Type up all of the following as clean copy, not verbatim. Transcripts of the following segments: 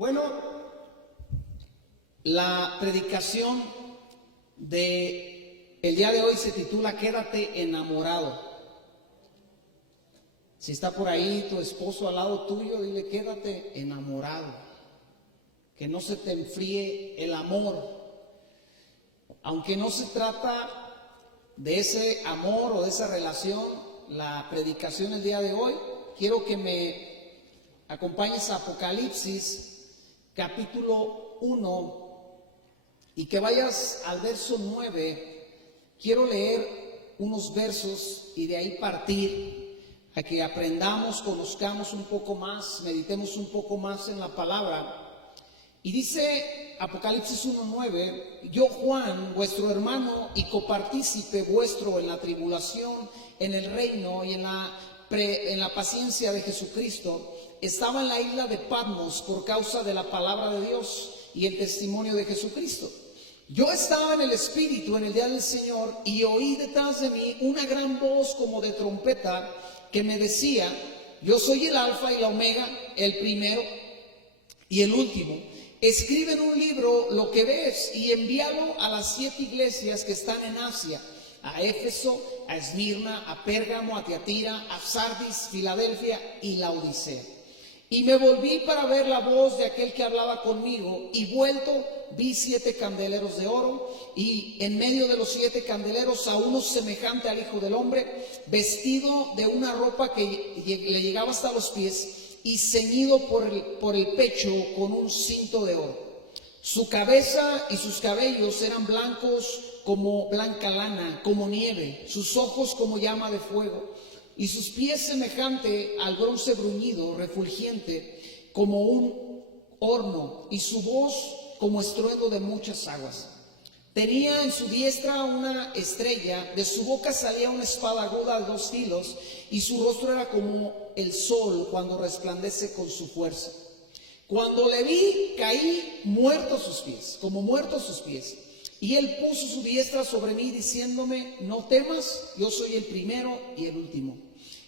Bueno, la predicación de el día de hoy se titula Quédate enamorado. Si está por ahí tu esposo al lado tuyo, dile quédate enamorado. Que no se te enfríe el amor. Aunque no se trata de ese amor o de esa relación, la predicación el día de hoy, quiero que me acompañes a Apocalipsis capítulo 1 y que vayas al verso 9. Quiero leer unos versos y de ahí partir a que aprendamos, conozcamos un poco más, meditemos un poco más en la palabra. Y dice Apocalipsis 1:9: yo, Juan, vuestro hermano y copartícipe vuestro en la tribulación, en el reino y en la paciencia de Jesucristo, estaba en la isla de Patmos por causa de la palabra de Dios y el testimonio de Jesucristo. Yo estaba en el Espíritu en el día del Señor y oí detrás de mí una gran voz como de trompeta que me decía: yo soy el Alfa y la Omega, el primero y el último. Escribe en un libro lo que ves y envíalo a las 7 iglesias que están en Asia: a Éfeso, a Esmirna, a Pérgamo, a Tiatira, a Sardis, Filadelfia y Laodicea. Y me volví para ver la voz de aquel que hablaba conmigo, y vuelto vi 7 candeleros de oro, y en medio de los 7 candeleros a uno semejante al Hijo del Hombre, vestido de una ropa que le llegaba hasta los pies, y ceñido por el pecho con un cinto de oro. Su cabeza y sus cabellos eran blancos como blanca lana, como nieve, sus ojos como llama de fuego, y sus pies semejante al bronce bruñido, refulgente como un horno, y su voz como estruendo de muchas aguas. Tenía en su diestra una estrella, de su boca salía una espada aguda de 2 filos, y su rostro era como el sol cuando resplandece con su fuerza. Cuando le vi, caí muerto a sus pies, como muerto a sus pies. Y él puso su diestra sobre mí, diciéndome: no temas, yo soy el primero y el último,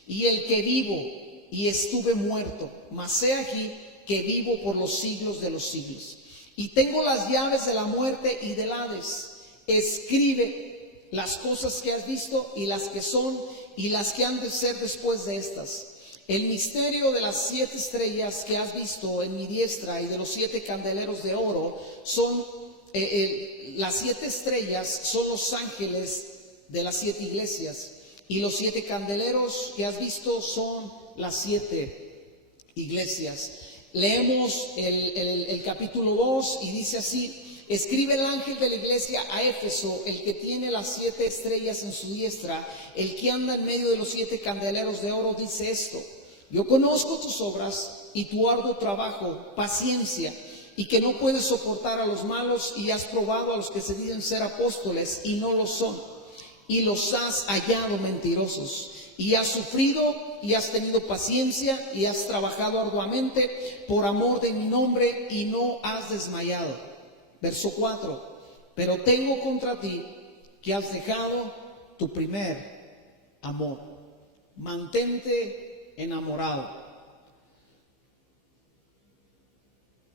y el que vivo, y estuve muerto, mas he aquí que vivo por los siglos de los siglos. Y tengo las llaves de la muerte y del Hades. Escribe las cosas que has visto, y las que son, y las que han de ser después de estas. El misterio de las 7 estrellas que has visto en mi diestra y de los 7 candeleros de oro son las 7 estrellas son los ángeles de las 7 iglesias, y los 7 candeleros que has visto son las 7 iglesias. Leemos el capítulo 2 y dice así: escribe el ángel de la iglesia a Éfeso, el que tiene las 7 estrellas en su diestra, el que anda en medio de los 7 candeleros de oro, dice esto: yo conozco tus obras y tu arduo trabajo, paciencia, y que no puedes soportar a los malos, y has probado a los que se dicen ser apóstoles y no lo son, y los has hallado mentirosos, y has sufrido y has tenido paciencia y has trabajado arduamente por amor de mi nombre y no has desmayado. Verso 4: pero tengo contra ti que has dejado tu primer amor. Mantente enamorado.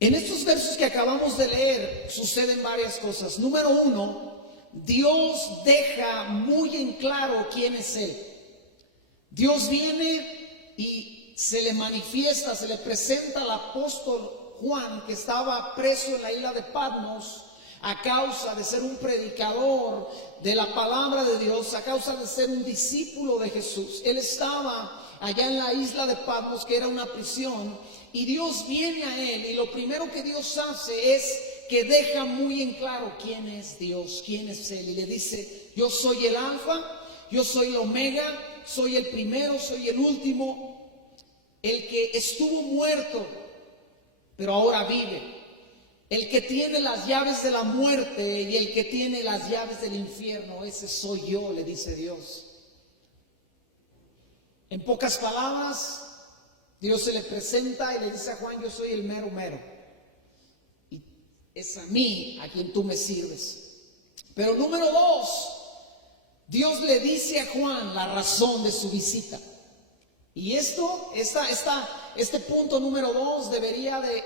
En estos versos que acabamos de leer suceden varias cosas. Número 1, Dios deja muy en claro quién es Él. Dios viene y se le manifiesta, se le presenta al apóstol Juan, que estaba preso en la isla de Patmos a causa de ser un predicador de la palabra de Dios, a causa de ser un discípulo de Jesús. Él estaba allá en la isla de Patmos, que era una prisión, y Dios viene a él, y lo primero que Dios hace es que deja muy en claro quién es Dios, quién es Él, y le dice: yo soy el Alfa, yo soy el Omega, soy el primero, soy el último, el que estuvo muerto, pero ahora vive, el que tiene las llaves de la muerte y el que tiene las llaves del infierno, ese soy yo, le dice Dios. En pocas palabras, Dios se le presenta y le dice a Juan: yo soy el mero mero, y es a mí a quien tú me sirves. Pero número 2, Dios le dice a Juan la razón de su visita. Y este punto número 2 debería de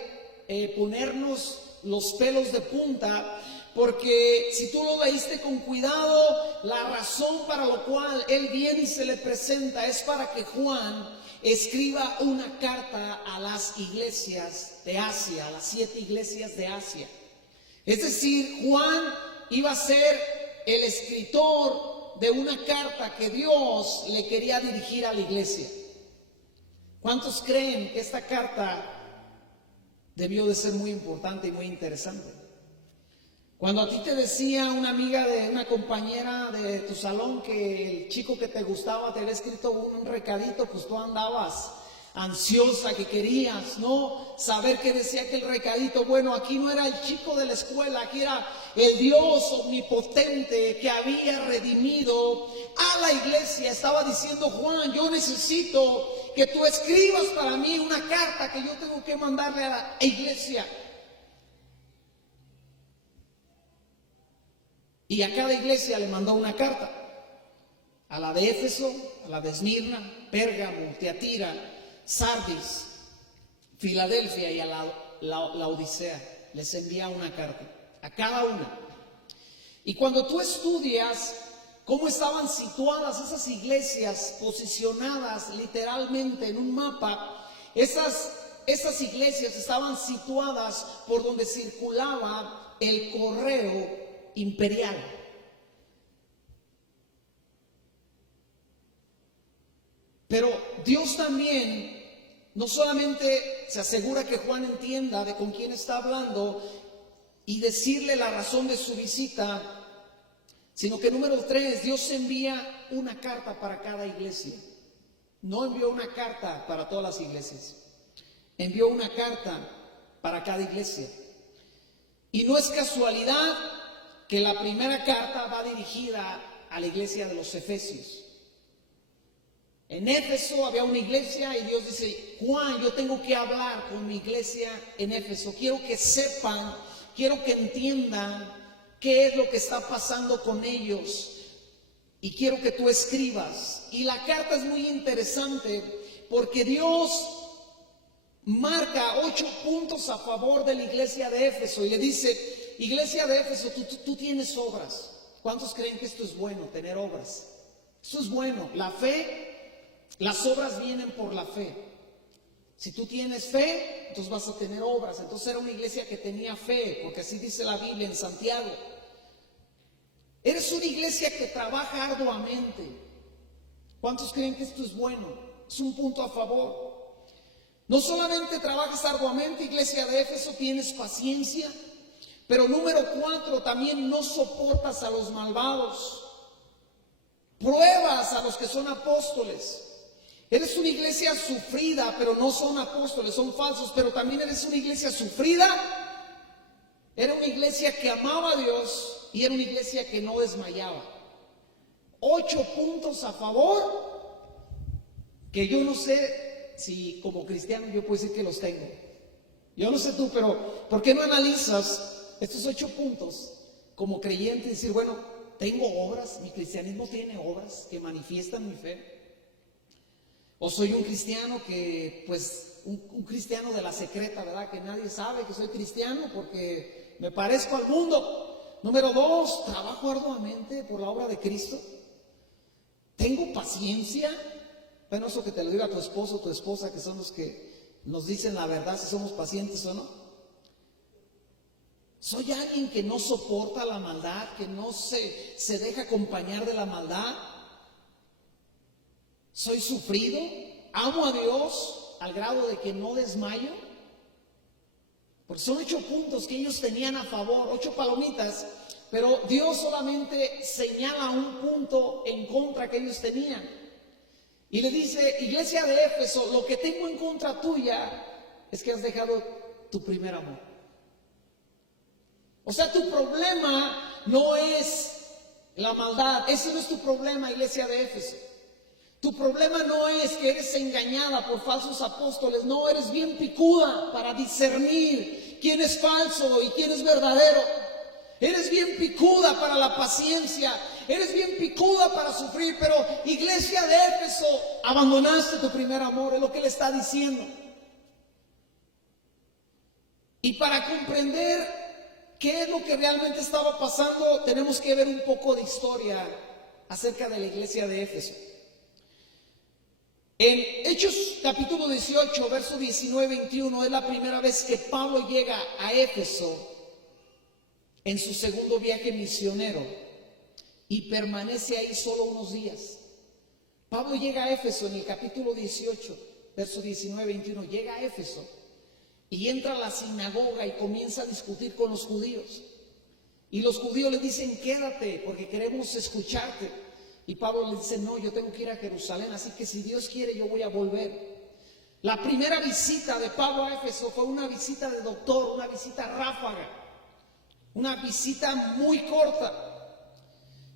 ponernos los pelos de punta, porque si tú lo leíste con cuidado, la razón para la cual él viene y se le presenta es para que Juan escriba una carta a las iglesias de Asia, a las 7 iglesias de Asia. Es decir, Juan iba a ser el escritor de una carta que Dios le quería dirigir a la iglesia. ¿Cuántos creen que esta carta debió de ser muy importante y muy interesante? Cuando a ti te decía una amiga de una compañera de tu salón que el chico que te gustaba te había escrito un recadito, pues tú andabas ansiosa, que querías, ¿no? Saber qué decía aquel recadito. Bueno, aquí no era el chico de la escuela, aquí era el Dios omnipotente que había redimido a la iglesia. Estaba diciendo: Juan, yo necesito que tú escribas para mí una carta que yo tengo que mandarle a la iglesia. Y a cada iglesia le mandó una carta. A la de Éfeso, a la de Esmirna, Pérgamo, Tiatira, Sardis, Filadelfia y a la Odisea. Les envía una carta, a cada una. Y cuando tú estudias cómo estaban situadas esas iglesias, posicionadas literalmente en un mapa, esas iglesias estaban situadas por donde circulaba el correo imperial. Pero Dios también no solamente se asegura que Juan entienda de con quién está hablando y decirle la razón de su visita, sino que número 3, Dios envía una carta para cada iglesia. No envió una carta para todas las iglesias, envió una carta para cada iglesia. Y no es casualidad que la primera carta va dirigida a la iglesia de los Efesios. En Éfeso había una iglesia y Dios dice: Juan, yo tengo que hablar con mi iglesia en Éfeso. Quiero que sepan, quiero que entiendan qué es lo que está pasando con ellos y quiero que tú escribas. Y la carta es muy interesante porque Dios marca 8 puntos a favor de la iglesia de Éfeso y le dice: iglesia de Éfeso, tú tienes obras. ¿Cuántos creen que esto es bueno, tener obras? Esto es bueno. La fe, las obras vienen por la fe. Si tú tienes fe, entonces vas a tener obras. Entonces era una iglesia que tenía fe, porque así dice la Biblia en Santiago. Eres una iglesia que trabaja arduamente. ¿Cuántos creen que esto es bueno? Es un punto a favor. No solamente trabajas arduamente, iglesia de Éfeso, tienes paciencia, pero número 4, también no soportas a los malvados. Pruebas a los que son apóstoles. Eres una iglesia sufrida, pero no son apóstoles, son falsos, pero también eres una iglesia sufrida. Era una iglesia que amaba a Dios y era una iglesia que no desmayaba. 8 puntos a favor, que yo no sé si como cristiano yo puedo decir que los tengo. Yo no sé tú, pero ¿por qué no analizas estos 8 puntos como creyente y decir: bueno, tengo obras, mi cristianismo tiene obras que manifiestan mi fe? O soy un cristiano que, pues, un cristiano de la secreta, ¿verdad? Que nadie sabe que soy cristiano porque me parezco al mundo. Número 2, trabajo arduamente por la obra de Cristo. Tengo paciencia. Bueno, eso que te lo diga tu esposo o tu esposa, que son los que nos dicen la verdad si somos pacientes o no. Soy alguien que no soporta la maldad, que no se deja acompañar de la maldad. Soy sufrido, amo a Dios al grado de que no desmayo. Porque son 8 puntos que ellos tenían a favor, 8 palomitas, pero Dios solamente señala un punto en contra que ellos tenían. Y le dice: iglesia de Éfeso, lo que tengo en contra tuya es que has dejado tu primer amor. O sea, tu problema no es la maldad, ese no es tu problema, iglesia de Éfeso. Tu problema no es que eres engañada por falsos apóstoles, no, eres bien picuda para discernir quién es falso y quién es verdadero. Eres bien picuda para la paciencia, eres bien picuda para sufrir, pero iglesia de Éfeso, abandonaste tu primer amor, es lo que le está diciendo. Y para comprender qué es lo que realmente estaba pasando, tenemos que ver un poco de historia acerca de la iglesia de Éfeso. En Hechos capítulo 18, verso 19-21, es la primera vez que Pablo llega a Éfeso en su segundo viaje misionero y permanece ahí solo unos días. Pablo llega a Éfeso en el capítulo 18, verso 19-21, llega a Éfeso y entra a la sinagoga y comienza a discutir con los judíos. Y los judíos le dicen, quédate porque queremos escucharte. Y Pablo le dice, no, yo tengo que ir a Jerusalén, así que si Dios quiere yo voy a volver. La primera visita de Pablo a Éfeso fue una visita de doctor, una visita ráfaga, una visita muy corta.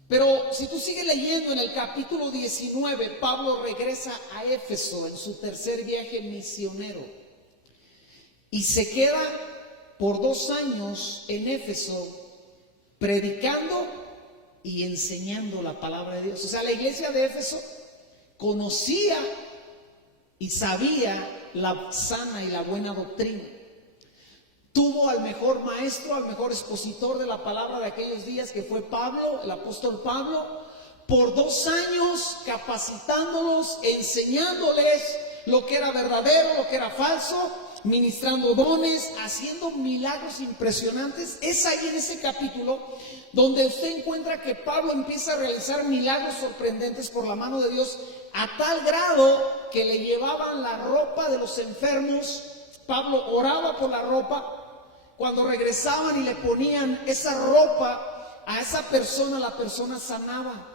Pero si tú sigues leyendo en el capítulo 19, Pablo regresa a Éfeso en su tercer viaje misionero y se queda por 2 años en Éfeso predicando y enseñando la palabra de Dios. O sea, la iglesia de Éfeso conocía y sabía la sana y la buena doctrina. Tuvo al mejor maestro, al mejor expositor de la palabra de aquellos días, que fue Pablo, el apóstol Pablo, por 2 años capacitándolos, enseñándoles lo que era verdadero, lo que era falso, ministrando dones, haciendo milagros impresionantes. Es ahí en ese capítulo donde usted encuentra que Pablo empieza a realizar milagros sorprendentes por la mano de Dios, a tal grado que le llevaban la ropa de los enfermos. Pablo oraba por la ropa. Cuando regresaban y le ponían esa ropa a esa persona, la persona sanaba.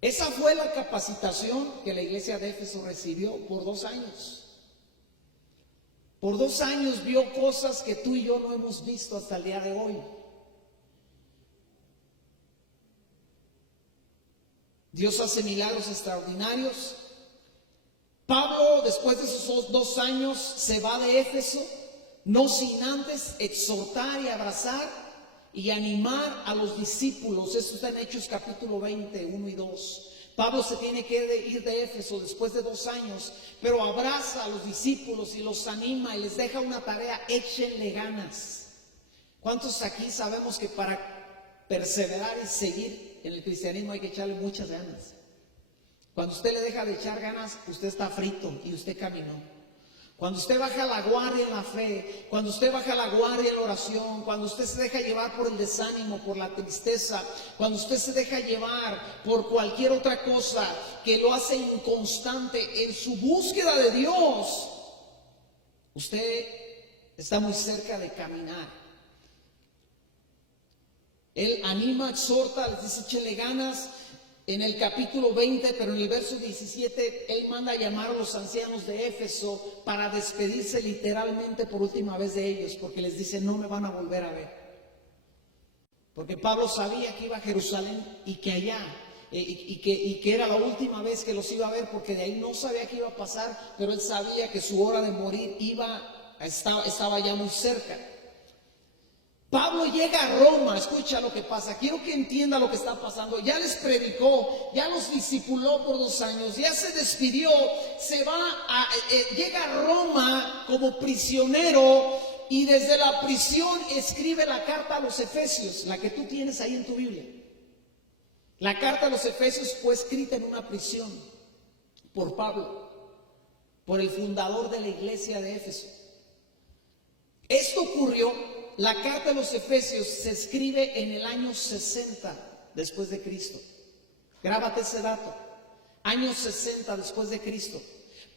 Esa fue la capacitación que la iglesia de Éfeso recibió por 2 años. Por 2 años vio cosas que tú y yo no hemos visto hasta el día de hoy. Dios hace milagros extraordinarios. Pablo, después de esos 2 años, se va de Éfeso, no sin antes exhortar y abrazar y animar a los discípulos. Esto está en Hechos capítulo 20, 1 y 2. Pablo se tiene que ir de Éfeso después de 2 años, pero abraza a los discípulos y los anima y les deja una tarea: échenle ganas. ¿Cuántos aquí sabemos que para perseverar y seguir en el cristianismo hay que echarle muchas ganas? Cuando usted le deja de echar ganas, usted está frito y usted caminó. Cuando usted baja la guardia en la fe, cuando usted baja la guardia en la oración, cuando usted se deja llevar por el desánimo, por la tristeza, cuando usted se deja llevar por cualquier otra cosa que lo hace inconstante en su búsqueda de Dios, usted está muy cerca de caminar. Él anima, exhorta, les dice échenle ganas. En el capítulo 20, pero en el verso 17, él manda a llamar a los ancianos de Éfeso para despedirse literalmente por última vez de ellos, porque les dice, no me van a volver a ver. Porque Pablo sabía que iba a Jerusalén y que allá, y que era la última vez que los iba a ver, porque de ahí no sabía qué iba a pasar, pero él sabía que su hora de morir estaba ya muy cerca. Pablo llega a Roma, escucha lo que pasa, quiero que entienda lo que está pasando. Ya les predicó, ya los discipuló por 2 años, ya se despidió, llega a Roma como prisionero y desde la prisión escribe la carta a los Efesios, la que tú tienes ahí en tu Biblia. La carta a los Efesios fue escrita en una prisión por Pablo, por el fundador de la iglesia de Éfeso. Esto ocurrió. La carta de los Efesios se escribe en el año 60 después de Cristo. Grábate ese dato. Año 60 después de Cristo.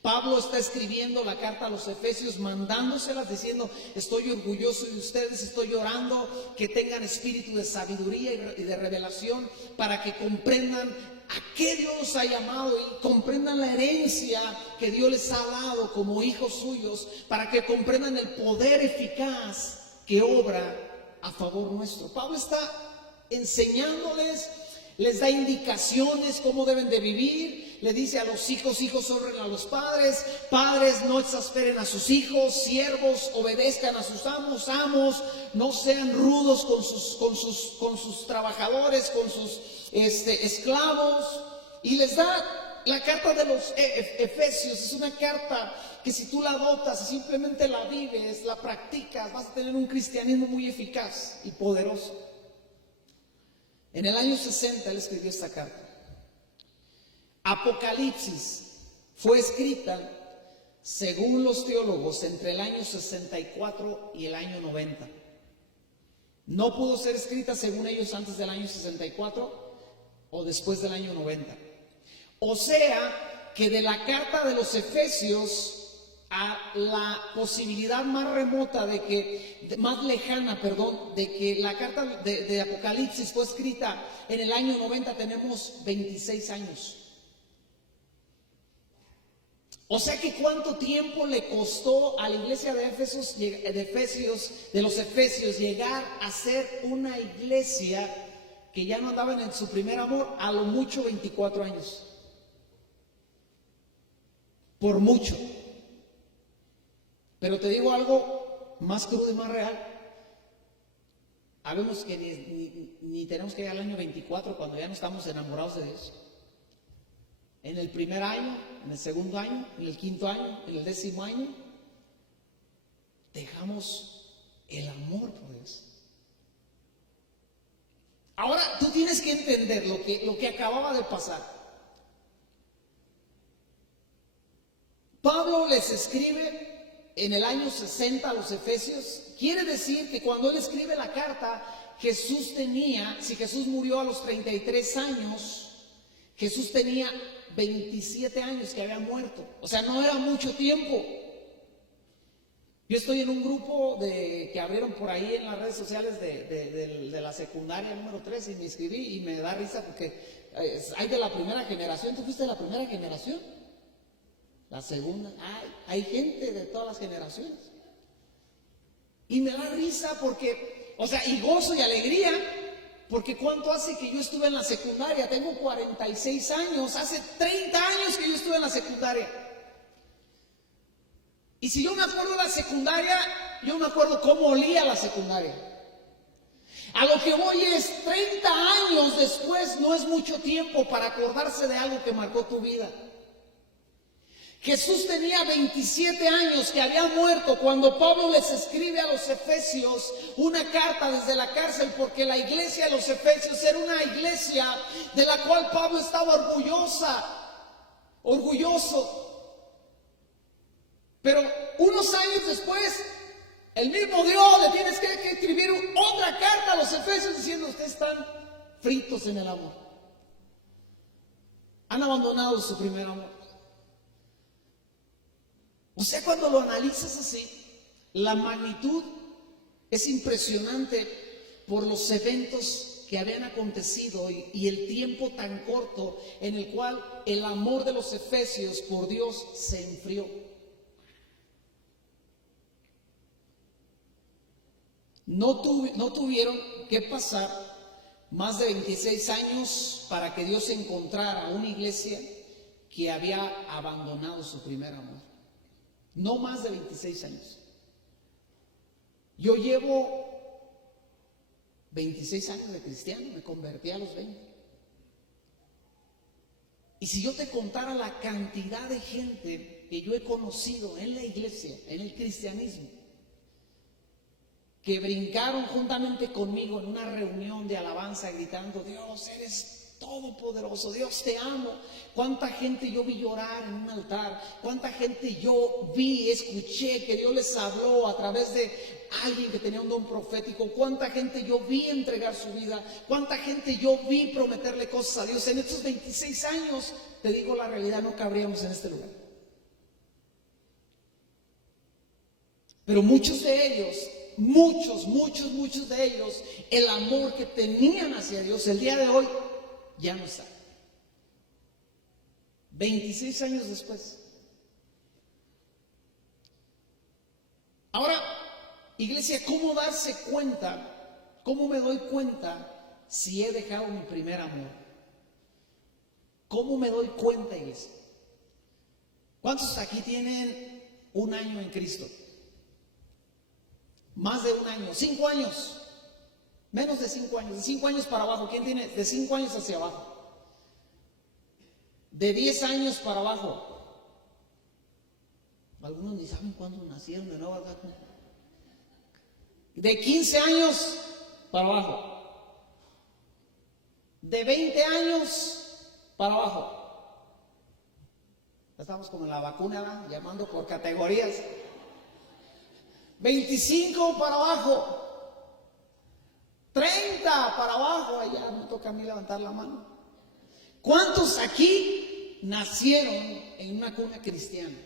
Pablo está escribiendo la carta a los Efesios, mandándoselas, diciendo, estoy orgulloso de ustedes, estoy orando que tengan espíritu de sabiduría y de revelación para que comprendan a qué Dios los ha llamado y comprendan la herencia que Dios les ha dado como hijos suyos, para que comprendan el poder eficaz que obra a favor nuestro. Pablo está enseñándoles, les da indicaciones cómo deben de vivir. Le dice a los hijos, hijos honren a los padres, padres no exasperen a sus hijos, siervos obedezcan a sus amos, amos no sean rudos con sus trabajadores, con sus esclavos. Y les da la carta de los Efesios es una carta que si tú la adoptas y simplemente la vives, la practicas, vas a tener un cristianismo muy eficaz y poderoso. En el año 60 él escribió esta carta. Apocalipsis fue escrita, según los teólogos, entre el año 64 y el año 90. No pudo ser escrita, según ellos, antes del año 64 o después del año 90. O sea, que de la carta de los Efesios a la posibilidad más remota más lejana, de que la carta de Apocalipsis fue escrita en el año 90, tenemos 26 años. O sea que cuánto tiempo le costó a la iglesia de los Efesios llegar a ser una iglesia que ya no andaban en su primer amor, a lo mucho 24 años. Por mucho. Pero te digo algo más crudo y más real. Sabemos que ni tenemos que llegar al año 24 cuando ya no estamos enamorados de Dios. En el primer año, en el segundo año, en el quinto año, en el 10º año, dejamos el amor por Dios. Ahora tú tienes que entender lo que acababa de pasar. Pablo les escribe en el año 60 a los Efesios. Quiere decir que cuando él escribe la carta, si Jesús murió a los 33 años, Jesús tenía 27 años que había muerto. O sea, no era mucho tiempo. Yo estoy en un grupo que abrieron por ahí en las redes sociales de la secundaria número 3 y me inscribí y me da risa porque hay de la primera generación. ¿Tú fuiste de la primera generación? La segunda. Hay gente de todas las generaciones. Y me da risa porque, y gozo y alegría. Porque ¿cuánto hace que yo estuve en la secundaria? Tengo 46 años, hace 30 años que yo estuve en la secundaria. Y si yo me acuerdo de la secundaria, yo me acuerdo cómo olía la secundaria. A lo que voy es, 30 años después no es mucho tiempo para acordarse de algo que marcó tu vida. Jesús tenía 27 años que había muerto cuando Pablo les escribe a los Efesios una carta desde la cárcel, porque la iglesia de los Efesios era una iglesia de la cual Pablo estaba orgulloso. Pero unos años después, el mismo Dios le tienes que escribir otra carta a los Efesios diciendo: ustedes están fritos en el amor. Han abandonado su primer amor. O sea, cuando lo analizas así, la magnitud es impresionante por los eventos que habían acontecido y el tiempo tan corto en el cual el amor de los Efesios por Dios se enfrió. No tuvieron que pasar más de 26 años para que Dios encontrara una iglesia que había abandonado su primer amor. No más de 26 años. Yo llevo 26 años de cristiano, me convertí a los 20. Y si yo te contara la cantidad de gente que yo he conocido en la iglesia, en el cristianismo, que brincaron juntamente conmigo en una reunión de alabanza gritando: Dios, eres todopoderoso, Dios, te amo. Cuánta gente yo vi llorar en un altar, cuánta gente yo escuché que Dios les habló a través de alguien que tenía un don profético, cuánta gente yo vi entregar su vida, cuánta gente yo vi prometerle cosas a Dios. En estos 26 años, te digo la realidad, no cabríamos en este lugar. Pero muchos de ellos, muchos de ellos, el amor que tenían hacia Dios el día de hoy ya no está. 26 años después. Ahora, iglesia, ¿cómo darse cuenta? ¿Cómo me doy cuenta si he dejado mi primer amor? ¿Cómo me doy cuenta, iglesia? ¿Cuántos aquí tienen un año en Cristo? Más de un año, 5 años, menos de 5 años, de 5 años para abajo. ¿Quién tiene de 5 años hacia abajo? de 10 años para abajo. Algunos ni saben cuándo nacieron, de nuevo, ¿verdad? De 15 años para abajo. De 20 años para abajo. Estamos como en la vacuna, ¿verdad? Llamando por categorías. 25 para abajo. 30 para abajo. Allá me toca a mí levantar la mano. ¿Cuántos aquí nacieron en una cuna cristiana?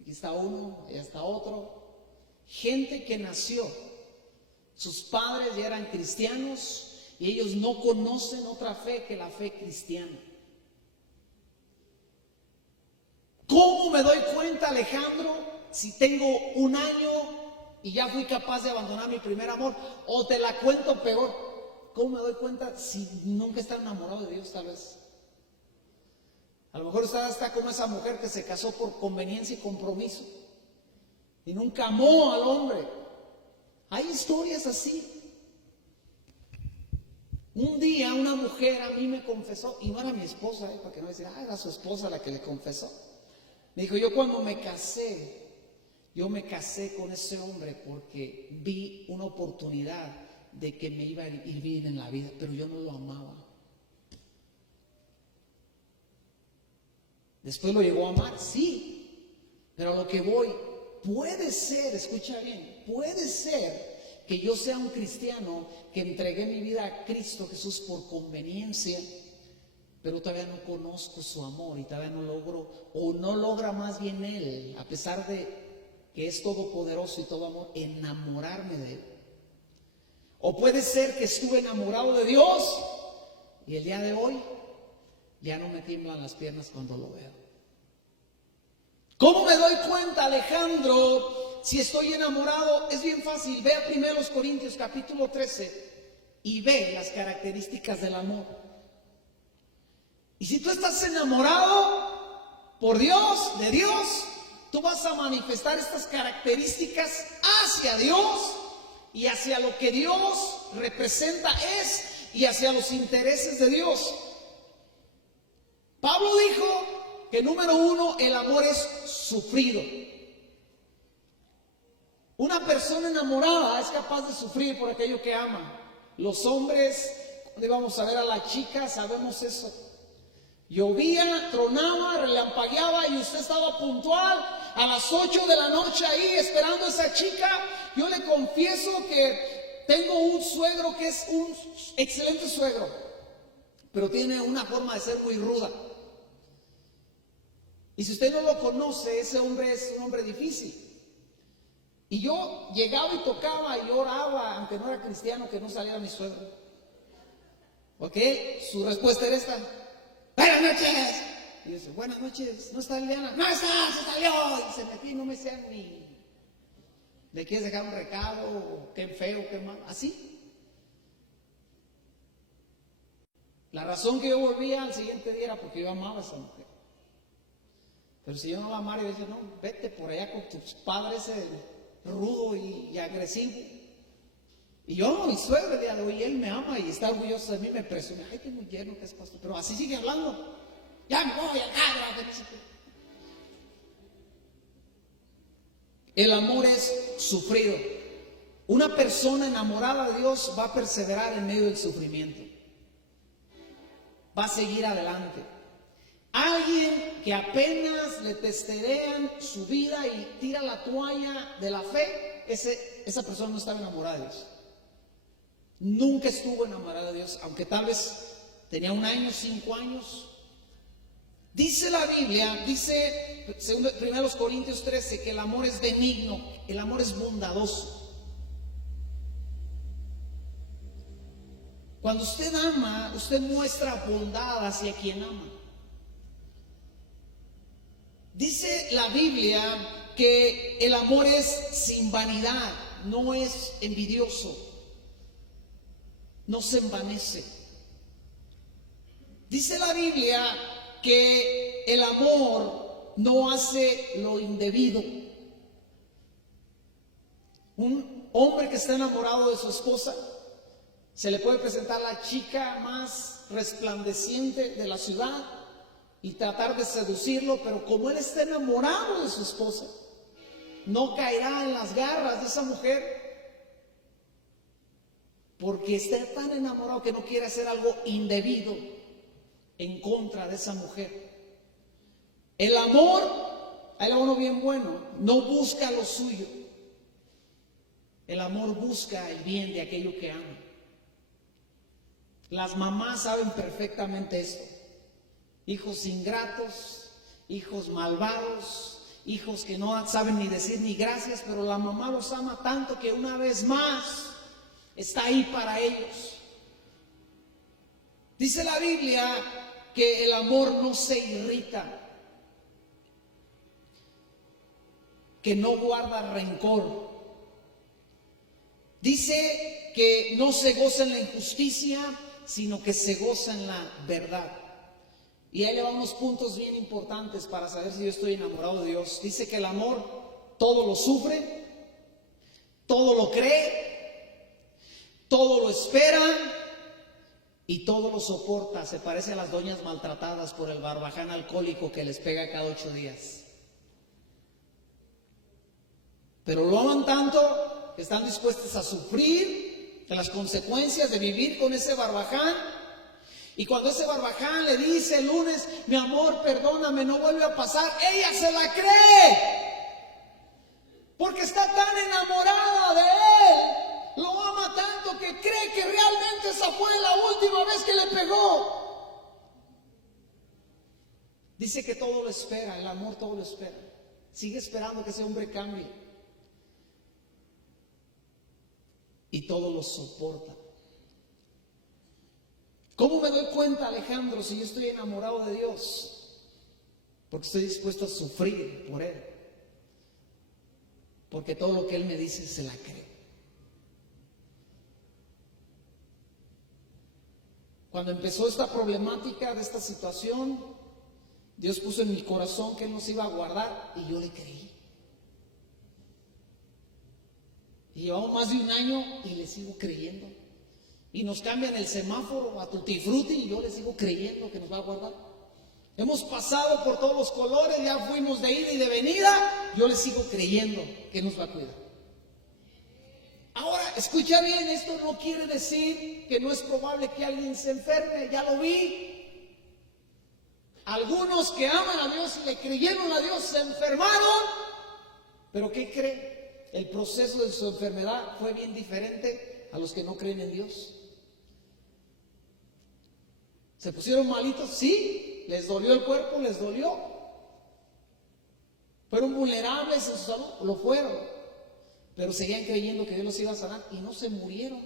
Aquí está uno, allá está otro. Gente que nació, sus padres ya eran cristianos y ellos no conocen otra fe que la fe cristiana. ¿Cómo me doy cuenta, Alejandro, si tengo un año y ya fui capaz de abandonar mi primer amor? O te la cuento peor, ¿cómo me doy cuenta si nunca está enamorado de Dios tal vez? A lo mejor usted está como esa mujer que se casó por conveniencia y compromiso y nunca amó al hombre. Hay historias así. Un día una mujer a mí me confesó, y no era mi esposa, para que no decir, era su esposa la que le confesó. Me dijo, yo cuando me casé con ese hombre porque vi una oportunidad de que me iba a ir bien en la vida, pero yo no lo amaba. Después lo llegó a amar, sí, pero a lo que voy, puede ser, escucha bien, puede ser que yo sea un cristiano que entregué mi vida a Cristo Jesús por conveniencia, pero todavía no conozco su amor y todavía no logro, o no logra más bien Él, a pesar de que es todopoderoso y todo amor, enamorarme de Él. O puede ser que estuve enamorado de Dios y el día de hoy ya no me tiemblan las piernas cuando lo veo. ¿Cómo me doy cuenta, Alejandro, si estoy enamorado? Es bien fácil. Ve a 1 Corintios capítulo 13 y ve las características del amor. Y si tú estás enamorado por Dios, de Dios, tú vas a manifestar estas características hacia Dios y hacia lo que Dios representa y hacia los intereses de Dios. Pablo dijo que número 1, el amor es sufrido. Una persona enamorada es capaz de sufrir por aquello que ama. Los hombres, cuando íbamos a ver a la chica, sabemos eso. Llovía, tronaba, relampagueaba y usted estaba puntual a las 8 de la noche ahí esperando a esa chica. Yo le confieso que tengo un suegro que es un excelente suegro, pero tiene una forma de ser muy ruda. Y si usted no lo conoce, ese hombre es un hombre difícil. Y yo llegaba y tocaba y oraba, aunque no era cristiano, que no saliera mi suegro. ¿Ok? Su respuesta era esta: buenas noches. Y yo dice, buenas noches, ¿no está Liliana? No está, se salió. Y se metió y no me decían ni, ¿le quieres dejar un recado? O qué feo, qué mal. Así. La razón que yo volvía al siguiente día era porque yo amaba a esa mujer. Pero si yo no la amara, yo decía, no, vete por allá con tus padres rudo y agresivo. Y yo, mi suegro, el día de hoy, él me ama y está orgulloso de mí, me presume, ay, qué muy lleno que es pastor, pero así sigue hablando. Ya me voy al carro. El amor es sufrido. Una persona enamorada de Dios va a perseverar en medio del sufrimiento. Va a seguir adelante. Alguien que apenas le testerean su vida y tira la toalla de la fe, esa persona no estaba enamorada de Dios. Nunca estuvo enamorada de Dios, aunque tal vez tenía 1 año, 5 años. Dice la Biblia, dice 1 Corintios 13, que el amor es benigno, el amor es bondadoso. Cuando usted ama, usted muestra bondad hacia quien ama. Dice la Biblia que el amor es sin vanidad, no es envidioso, no se envanece. Dice la Biblia que el amor no hace lo indebido. Un hombre que está enamorado de su esposa, se le puede presentar la chica más resplandeciente de la ciudad, y tratar de seducirlo, pero como él está enamorado de su esposa, no caerá en las garras de esa mujer, porque está tan enamorado que no quiere hacer algo indebido en contra de esa mujer. El amor, hay uno bien bueno, no busca lo suyo. El amor busca el bien de aquello que ama. Las mamás saben perfectamente esto. Hijos ingratos, hijos malvados, hijos que no saben ni decir ni gracias, pero la mamá los ama tanto que una vez más está ahí para ellos. Dice la Biblia que el amor no se irrita, que no guarda rencor. Dice que no se goza en la injusticia, sino que se goza en la verdad. Y ahí le va unos puntos bien importantes para saber si yo estoy enamorado de Dios. Dice que el amor todo lo sufre, todo lo cree, todo lo espera y todo lo soporta. Se parece a las doñas maltratadas por el barbaján alcohólico que les pega cada 8 días. Pero lo aman tanto que están dispuestos a sufrir de las consecuencias de vivir con ese barbaján. Y cuando ese barbaján le dice el lunes, mi amor, perdóname, no vuelve a pasar, ella se la cree. Porque está tan enamorada de él, lo ama tanto que cree que realmente esa fue la última vez que le pegó. Dice que todo lo espera, el amor todo lo espera. Sigue esperando que ese hombre cambie. Y todo lo soporta. ¿Cómo me doy cuenta, Alejandro, si yo estoy enamorado de Dios? Porque estoy dispuesto a sufrir por Él. Porque todo lo que Él me dice se la cree. Cuando empezó esta problemática de esta situación, Dios puso en mi corazón que Él nos iba a guardar y yo le creí. Y llevamos más de un año y le sigo creyendo. Y nos cambian el semáforo a tutti frutti y yo le sigo creyendo que nos va a guardar. Hemos pasado por todos los colores, ya fuimos de ida y de venida, yo le sigo creyendo que nos va a cuidar. Ahora, escucha bien, esto no quiere decir que no es probable que alguien se enferme, ya lo vi. Algunos que aman a Dios y le creyeron a Dios se enfermaron, pero ¿qué cree? El proceso de su enfermedad fue bien diferente a los que no creen en Dios. ¿Se pusieron malitos? Sí. ¿Les dolió el cuerpo? Les dolió. ¿Fueron vulnerables en su salud? Lo fueron. Pero seguían creyendo que Dios los iba a sanar y no se murieron.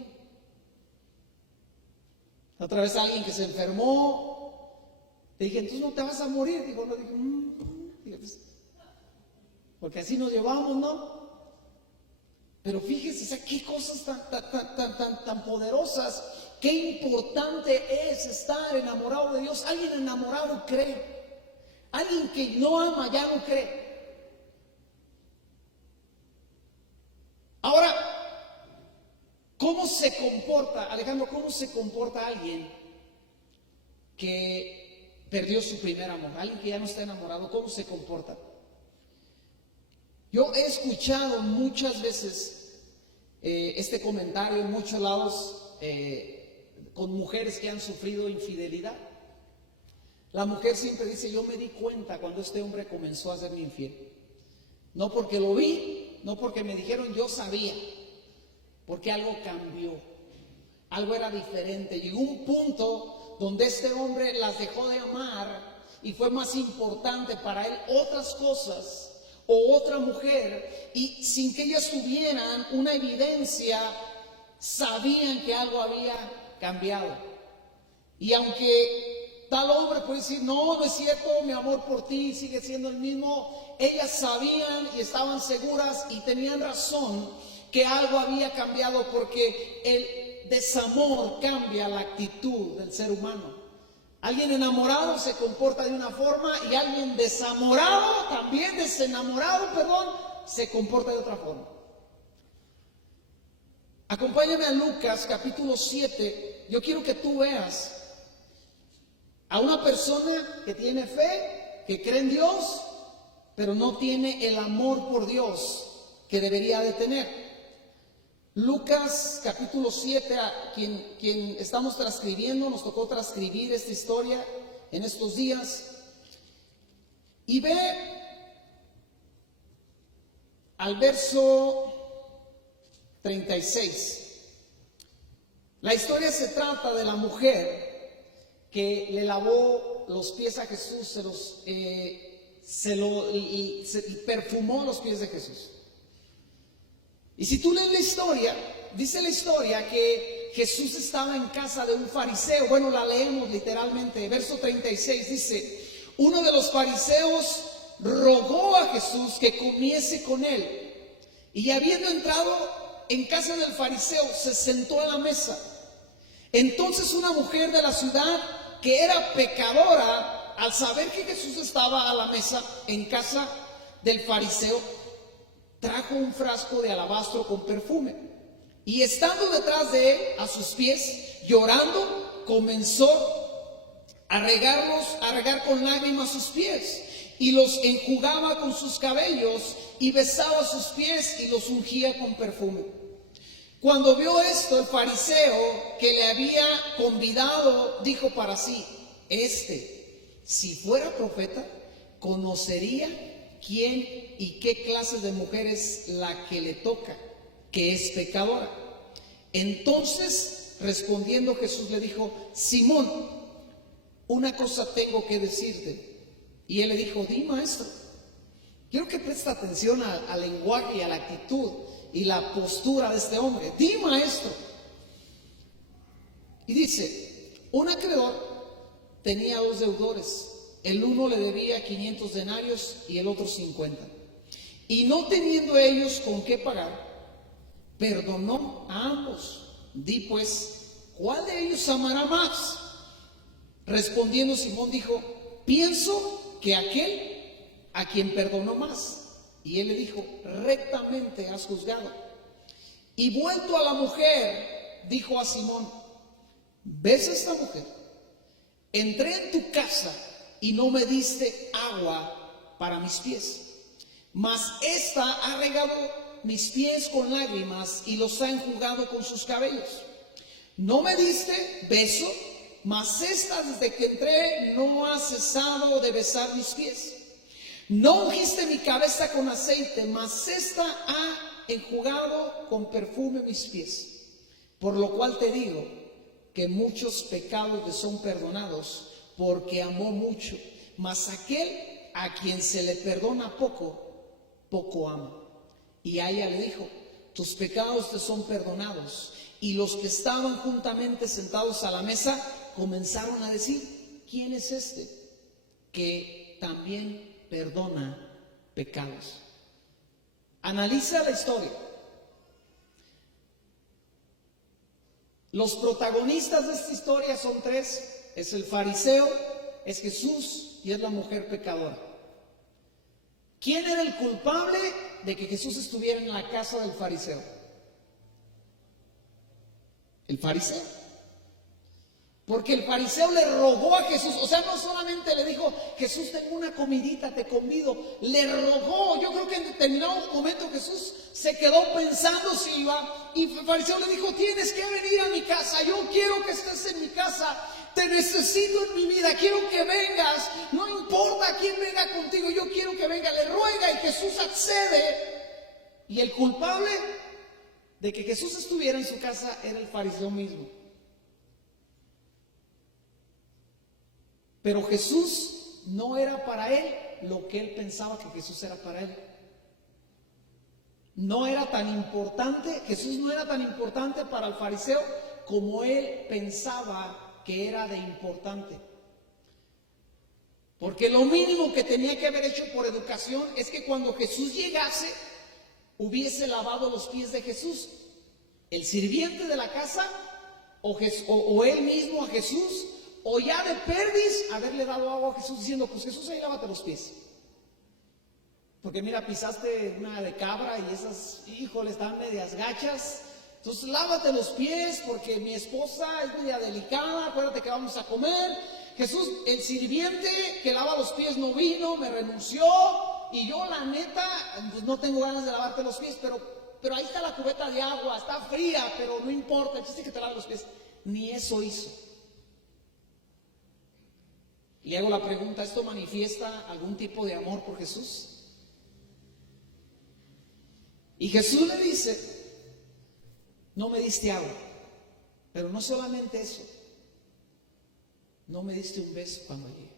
Otra vez alguien que se enfermó, le dije, entonces no te vas a morir. Digo, no, dije, pues, porque así nos llevamos, ¿no? Pero fíjese, o sea, qué cosas tan poderosas, qué importante es estar enamorado de Dios. Alguien enamorado cree, alguien que no ama ya no cree. Ahora, ¿cómo se comporta, Alejandro, cómo se comporta alguien que perdió su primer amor? Alguien que ya no está enamorado, ¿cómo se comporta? Yo he escuchado muchas veces este comentario en muchos lados con mujeres que han sufrido infidelidad. La mujer siempre dice, yo me di cuenta cuando este hombre comenzó a serme infiel. No porque lo vi, no porque me dijeron, yo sabía, porque algo cambió, algo era diferente. Llegó un punto donde este hombre las dejó de amar y fue más importante para él otras cosas o otra mujer, y sin que ellas tuvieran una evidencia, sabían que algo había cambiado. Y aunque tal hombre puede decir, no, no es cierto, mi amor por ti sigue siendo el mismo, ellas sabían y estaban seguras y tenían razón que algo había cambiado, porque el desamor cambia la actitud del ser humano. Alguien enamorado se comporta de una forma y alguien desamorado, también desenamorado, se comporta de otra forma. Acompáñame a Lucas capítulo 7. Yo quiero que tú veas a una persona que tiene fe, que cree en Dios, pero no tiene el amor por Dios que debería de tener. Lucas capítulo 7, a quien estamos transcribiendo, nos tocó transcribir esta historia en estos días, y ve al verso 36. La historia se trata de la mujer que le lavó los pies a Jesús, se perfumó los pies de Jesús. Y si tú lees la historia, dice la historia que Jesús estaba en casa de un fariseo. Bueno, la leemos literalmente. Verso 36 dice: uno de los fariseos rogó a Jesús que comiese con él. Y habiendo entrado en casa del fariseo, se sentó a la mesa. Entonces una mujer de la ciudad, que era pecadora, al saber que Jesús estaba a la mesa en casa del fariseo, trajo un frasco de alabastro con perfume, y estando detrás de él a sus pies, llorando, comenzó a regar con lágrimas sus pies, y los enjugaba con sus cabellos, y besaba sus pies y los ungía con perfume. Cuando vio esto, el fariseo que le había convidado dijo para sí: si fuera profeta, conocería quién y qué clase de mujer es la que le toca, que es pecadora. Entonces, respondiendo Jesús, le dijo: Simón, una cosa tengo que decirte. Y él le dijo: di, maestro. Quiero que preste atención al lenguaje y a la actitud y la postura de este hombre. Di, maestro. Y dice: un acreedor tenía 2 deudores. El uno le debía 500 denarios y el otro 50. Y no teniendo ellos con qué pagar, perdonó a ambos. Di pues, ¿cuál de ellos amará más? Respondiendo Simón dijo: pienso que aquel a quien perdonó más. Y él le dijo: rectamente has juzgado. Y vuelto a la mujer, dijo a Simón: ¿ves a esta mujer? Entré en tu casa y no me diste agua para mis pies, mas ésta ha regado mis pies con lágrimas y los ha enjugado con sus cabellos. No me diste beso, mas ésta desde que entré no ha cesado de besar mis pies. No ungiste mi cabeza con aceite, mas ésta ha enjugado con perfume mis pies. Por lo cual te digo que muchos pecados le son perdonados, porque amó mucho. Mas aquel a quien se le perdona poco, poco ama. Y a ella le dijo: tus pecados te son perdonados. Y los que estaban juntamente sentados a la mesa comenzaron a decir: ¿quién es este que también perdona pecados? Analiza la historia. Los protagonistas de esta historia son 3. Es el fariseo, es Jesús y es la mujer pecadora. ¿Quién era el culpable de que Jesús estuviera en la casa del fariseo? El fariseo. Porque el fariseo le rogó a Jesús. O sea, no solamente le dijo: Jesús, tengo una comidita, te convido. Le rogó. Yo creo que en determinado momento Jesús se quedó pensando si iba. Y el fariseo le dijo: tienes que venir a mi casa. Yo quiero que estés en mi casa. Te necesito en mi vida. Quiero que vengas. No importa quién venga contigo. Yo quiero que venga. Le ruega y Jesús accede. Y el culpable de que Jesús estuviera en su casa era el fariseo mismo. Pero Jesús no era para él lo que él pensaba que Jesús era para él. No era tan importante, Jesús no era tan importante para el fariseo como él pensaba que era de importante. Porque lo mínimo que tenía que haber hecho por educación es que cuando Jesús llegase, hubiese lavado los pies de Jesús. El sirviente de la casa, o él mismo a Jesús, o ya de perdiz haberle dado agua a Jesús diciendo: pues Jesús, ahí lávate los pies. Porque mira, pisaste una de cabra y esas, híjole, están medias gachas. Entonces lávate los pies porque mi esposa es media delicada, acuérdate que vamos a comer. Jesús, el sirviente que lava los pies no vino, me renunció, y yo la neta, pues no tengo ganas de lavarte los pies, pero ahí está la cubeta de agua, está fría, pero no importa, el chiste es que te lave los pies. Ni eso hizo. Le hago la pregunta, ¿esto manifiesta algún tipo de amor por Jesús? Y Jesús le dice, no me diste agua, pero no solamente eso, no me diste un beso cuando llegué.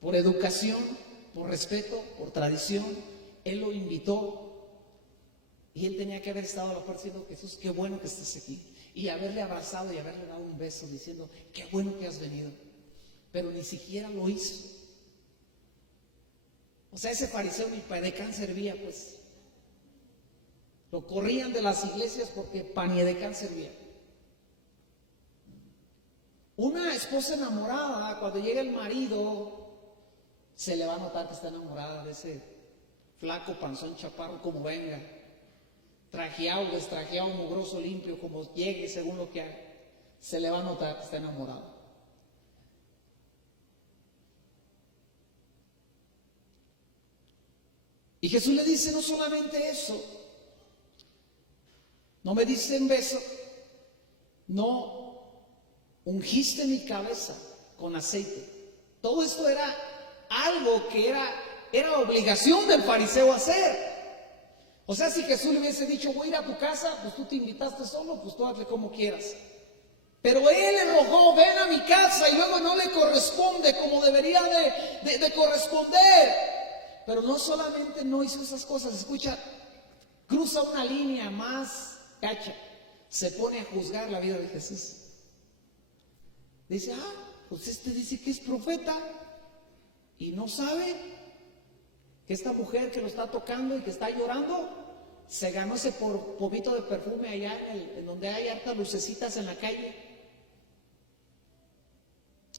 Por educación, por respeto, por tradición, Él lo invitó y Él tenía que haber estado a la par diciendo, Jesús, qué bueno que estás aquí. Y haberle abrazado y haberle dado un beso diciendo, qué bueno que has venido. Pero ni siquiera lo hizo. O sea, ese fariseo ni Edecán servía, pues. Lo corrían de las iglesias porque pan y Edecán servía. Una esposa enamorada, cuando llega el marido, se le va a notar que está enamorada de ese flaco, panzón, chaparro, como venga. Trajeado, destrajeado, mugroso, limpio, como llegue según lo que haga. Se le va a notar que está enamorado. Y Jesús le dice, no solamente eso, no me diste un beso, no ungiste mi cabeza con aceite. Todo esto era algo que era obligación del fariseo hacer. O sea, si Jesús le hubiese dicho, voy a ir a tu casa, pues tú te invitaste solo, pues tú hazle como quieras. Pero Él le rogó, ven a mi casa, y luego no le corresponde como debería de corresponder. Pero no solamente no hizo esas cosas, escucha, cruza una línea más gacha, se pone a juzgar la vida de Jesús. Dice, pues este dice que es profeta y no sabe que esta mujer que lo está tocando y que está llorando, se ganó ese pomito de perfume allá en donde hay hartas lucecitas en la calle.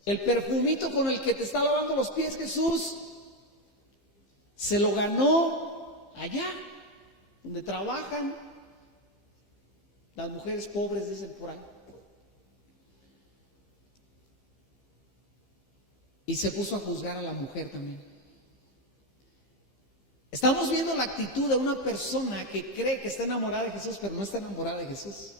El perfumito con el que te está lavando los pies Jesús, se lo ganó allá, donde trabajan las mujeres pobres, dicen por ahí. Y se puso a juzgar a la mujer también. Estamos viendo la actitud de una persona que cree que está enamorada de Jesús, pero no está enamorada de Jesús.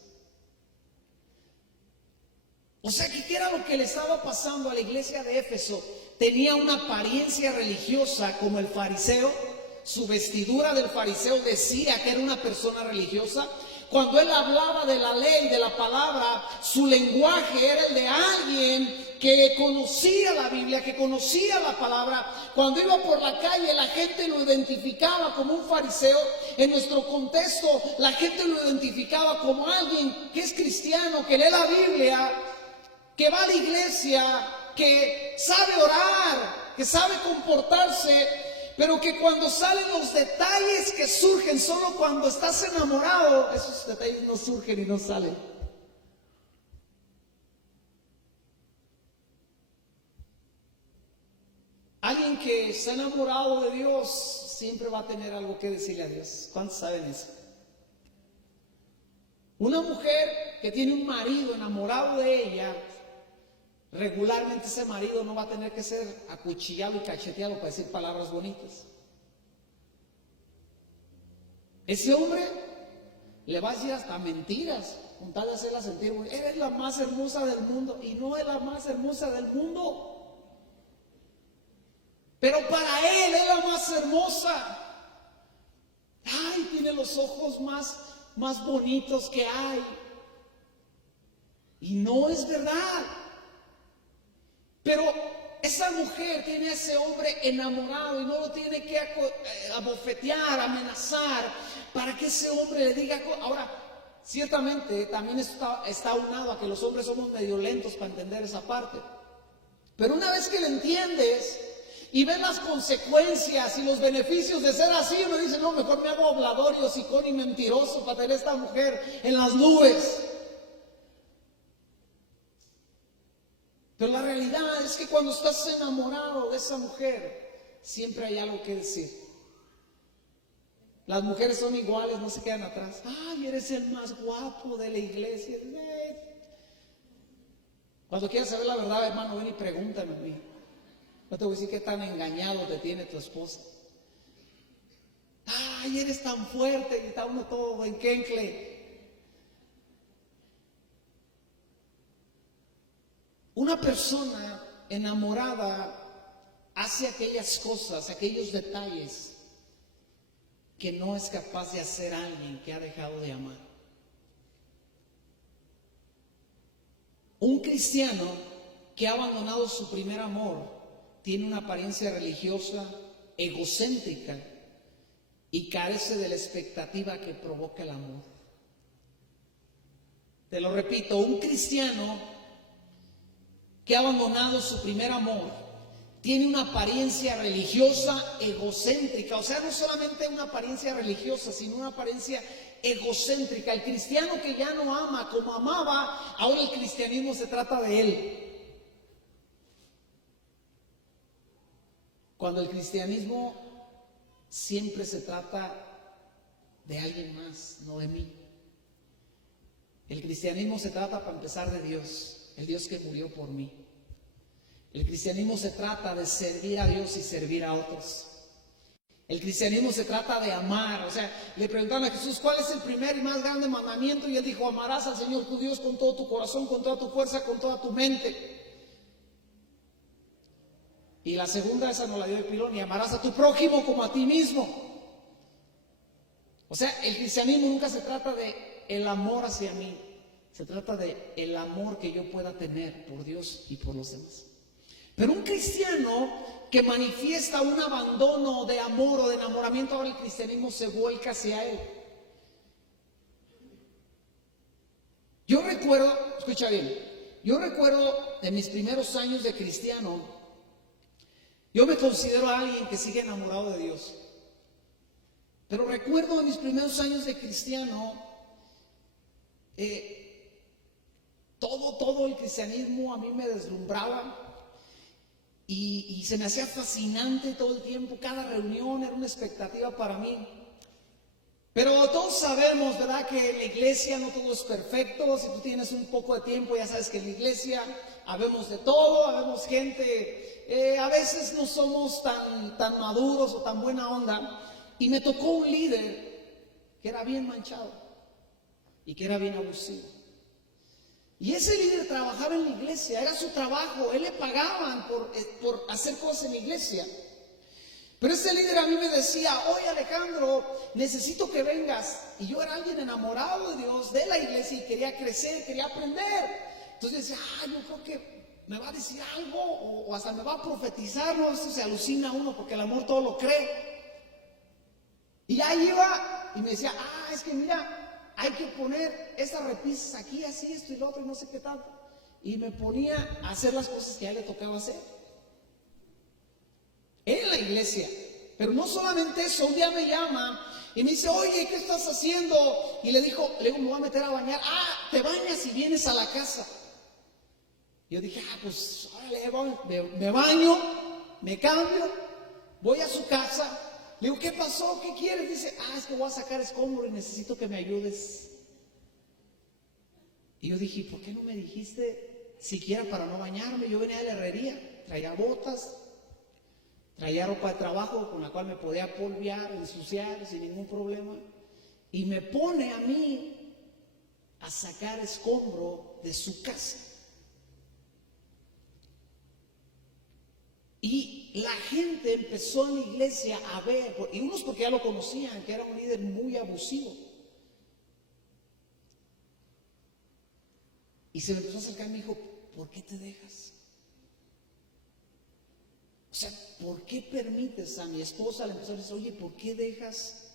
O sea, ¿qué era lo que le estaba pasando a la iglesia de Éfeso? Tenía una apariencia religiosa como el fariseo. Su vestidura del fariseo decía que era una persona religiosa. Cuando él hablaba de la ley, de la palabra, su lenguaje era el de alguien que conocía la Biblia, que conocía la palabra. Cuando iba por la calle, la gente lo identificaba como un fariseo. En nuestro contexto, la gente lo identificaba como alguien que es cristiano, que lee la Biblia, que va a la iglesia, que sabe orar, que sabe comportarse, pero que cuando salen los detalles que surgen solo cuando estás enamorado, esos detalles no surgen y no salen. Alguien que está enamorado de Dios siempre va a tener algo que decirle a Dios. ¿Cuántos saben eso? Una mujer que tiene un marido enamorado de ella, regularmente ese marido no va a tener que ser acuchillado y cacheteado para decir palabras bonitas. Ese hombre le va a decir hasta mentiras, con tal de hacerla sentir, eres la más hermosa del mundo, y no es la más hermosa del mundo. Pero para él es la más hermosa. Ay, tiene los ojos más bonitos que hay. Y no es verdad. Pero esa mujer tiene a ese hombre enamorado y no lo tiene que abofetear, amenazar, para que ese hombre le diga. Ahora, ciertamente también está unado a que los hombres somos medio lentos para entender esa parte. Pero una vez que lo entiendes y ves las consecuencias y los beneficios de ser así, uno dice, no, mejor me hago hablador y hocicón y mentiroso para tener a esta mujer en las nubes. Pero la realidad es que cuando estás enamorado de esa mujer, siempre hay algo que decir. Las mujeres son iguales, no se quedan atrás. Ay, eres el más guapo de la iglesia. Cuando quieras saber la verdad, hermano, ven y pregúntame a mí. No te voy a decir qué tan engañado te tiene tu esposa. Ay, eres tan fuerte y está uno todo enquencle. Una persona enamorada hace aquellas cosas, aquellos detalles que no es capaz de hacer alguien que ha dejado de amar. Un cristiano que ha abandonado su primer amor tiene una apariencia religiosa egocéntrica y carece de la expectativa que provoca el amor. Te lo repito, un cristiano que ha abandonado su primer amor tiene una apariencia religiosa egocéntrica, o sea, no solamente una apariencia religiosa, sino una apariencia egocéntrica. El cristiano que ya no ama como amaba, ahora el cristianismo se trata de él. Cuando el cristianismo siempre se trata de alguien más, no de mí. El cristianismo se trata, para empezar, de Dios, el Dios que murió por mí. El cristianismo se trata de servir a Dios y servir a otros. El cristianismo se trata de amar. O sea, le preguntaron a Jesús, ¿cuál es el primer y más grande mandamiento? Y él dijo, amarás al Señor tu Dios con todo tu corazón, con toda tu fuerza, con toda tu mente. Y la segunda, esa nos la dio el pilón, y amarás a tu prójimo como a ti mismo. O sea, el cristianismo nunca se trata de el amor hacia mí, se trata de el amor que yo pueda tener por Dios y por los demás. Pero un cristiano que manifiesta un abandono de amor o de enamoramiento, ahora el cristianismo se vuelca hacia él. Yo recuerdo, escucha bien, yo recuerdo de mis primeros años de cristiano, yo me considero alguien que sigue enamorado de Dios. Pero recuerdo de mis primeros años de cristiano, todo el cristianismo a mí me deslumbraba. Y se me hacía fascinante todo el tiempo, cada reunión era una expectativa para mí. Pero todos sabemos, ¿verdad?, que en la iglesia no todo es perfecto. Si tú tienes un poco de tiempo, ya sabes que en la iglesia habemos de todo, habemos gente, a veces no somos tan maduros o tan buena onda. Y me tocó un líder que era bien manchado y que era bien abusivo. Y ese líder trabajaba en la iglesia, era su trabajo, él le pagaban por hacer cosas en la iglesia. Pero ese líder a mí me decía, oye Alejandro, necesito que vengas. Y yo era alguien enamorado de Dios, de la iglesia, y quería crecer, quería aprender. Entonces decía, yo creo que me va a decir algo, o hasta me va a profetizar, ¿no? Eso se alucina uno, porque el amor todo lo cree. Y ahí iba, y me decía, es que mira, hay que poner esas repisas aquí, así, esto y lo otro, y no sé qué tanto. Y me ponía a hacer las cosas que a él le tocaba hacer en la iglesia. Pero no solamente eso, un día me llama y me dice, oye, ¿qué estás haciendo? Y le digo, me voy a meter a bañar. Te bañas y vienes a la casa. Yo dije, pues, órale, me baño, me cambio, voy a su casa. Le digo, ¿qué pasó? ¿Qué quieres? Dice, es que voy a sacar escombro y necesito que me ayudes. Y yo dije, ¿por qué no me dijiste siquiera para no bañarme? Yo venía de la herrería, traía botas, traía ropa de trabajo con la cual me podía polvear, ensuciar sin ningún problema. Y me pone a mí a sacar escombro de su casa. Y la gente empezó en la iglesia a ver, y unos porque ya lo conocían, que era un líder muy abusivo. Y se me empezó a acercar y me dijo, ¿por qué te dejas? O sea, ¿por qué permites a mi esposa? Le empezó a decir, oye, ¿por qué dejas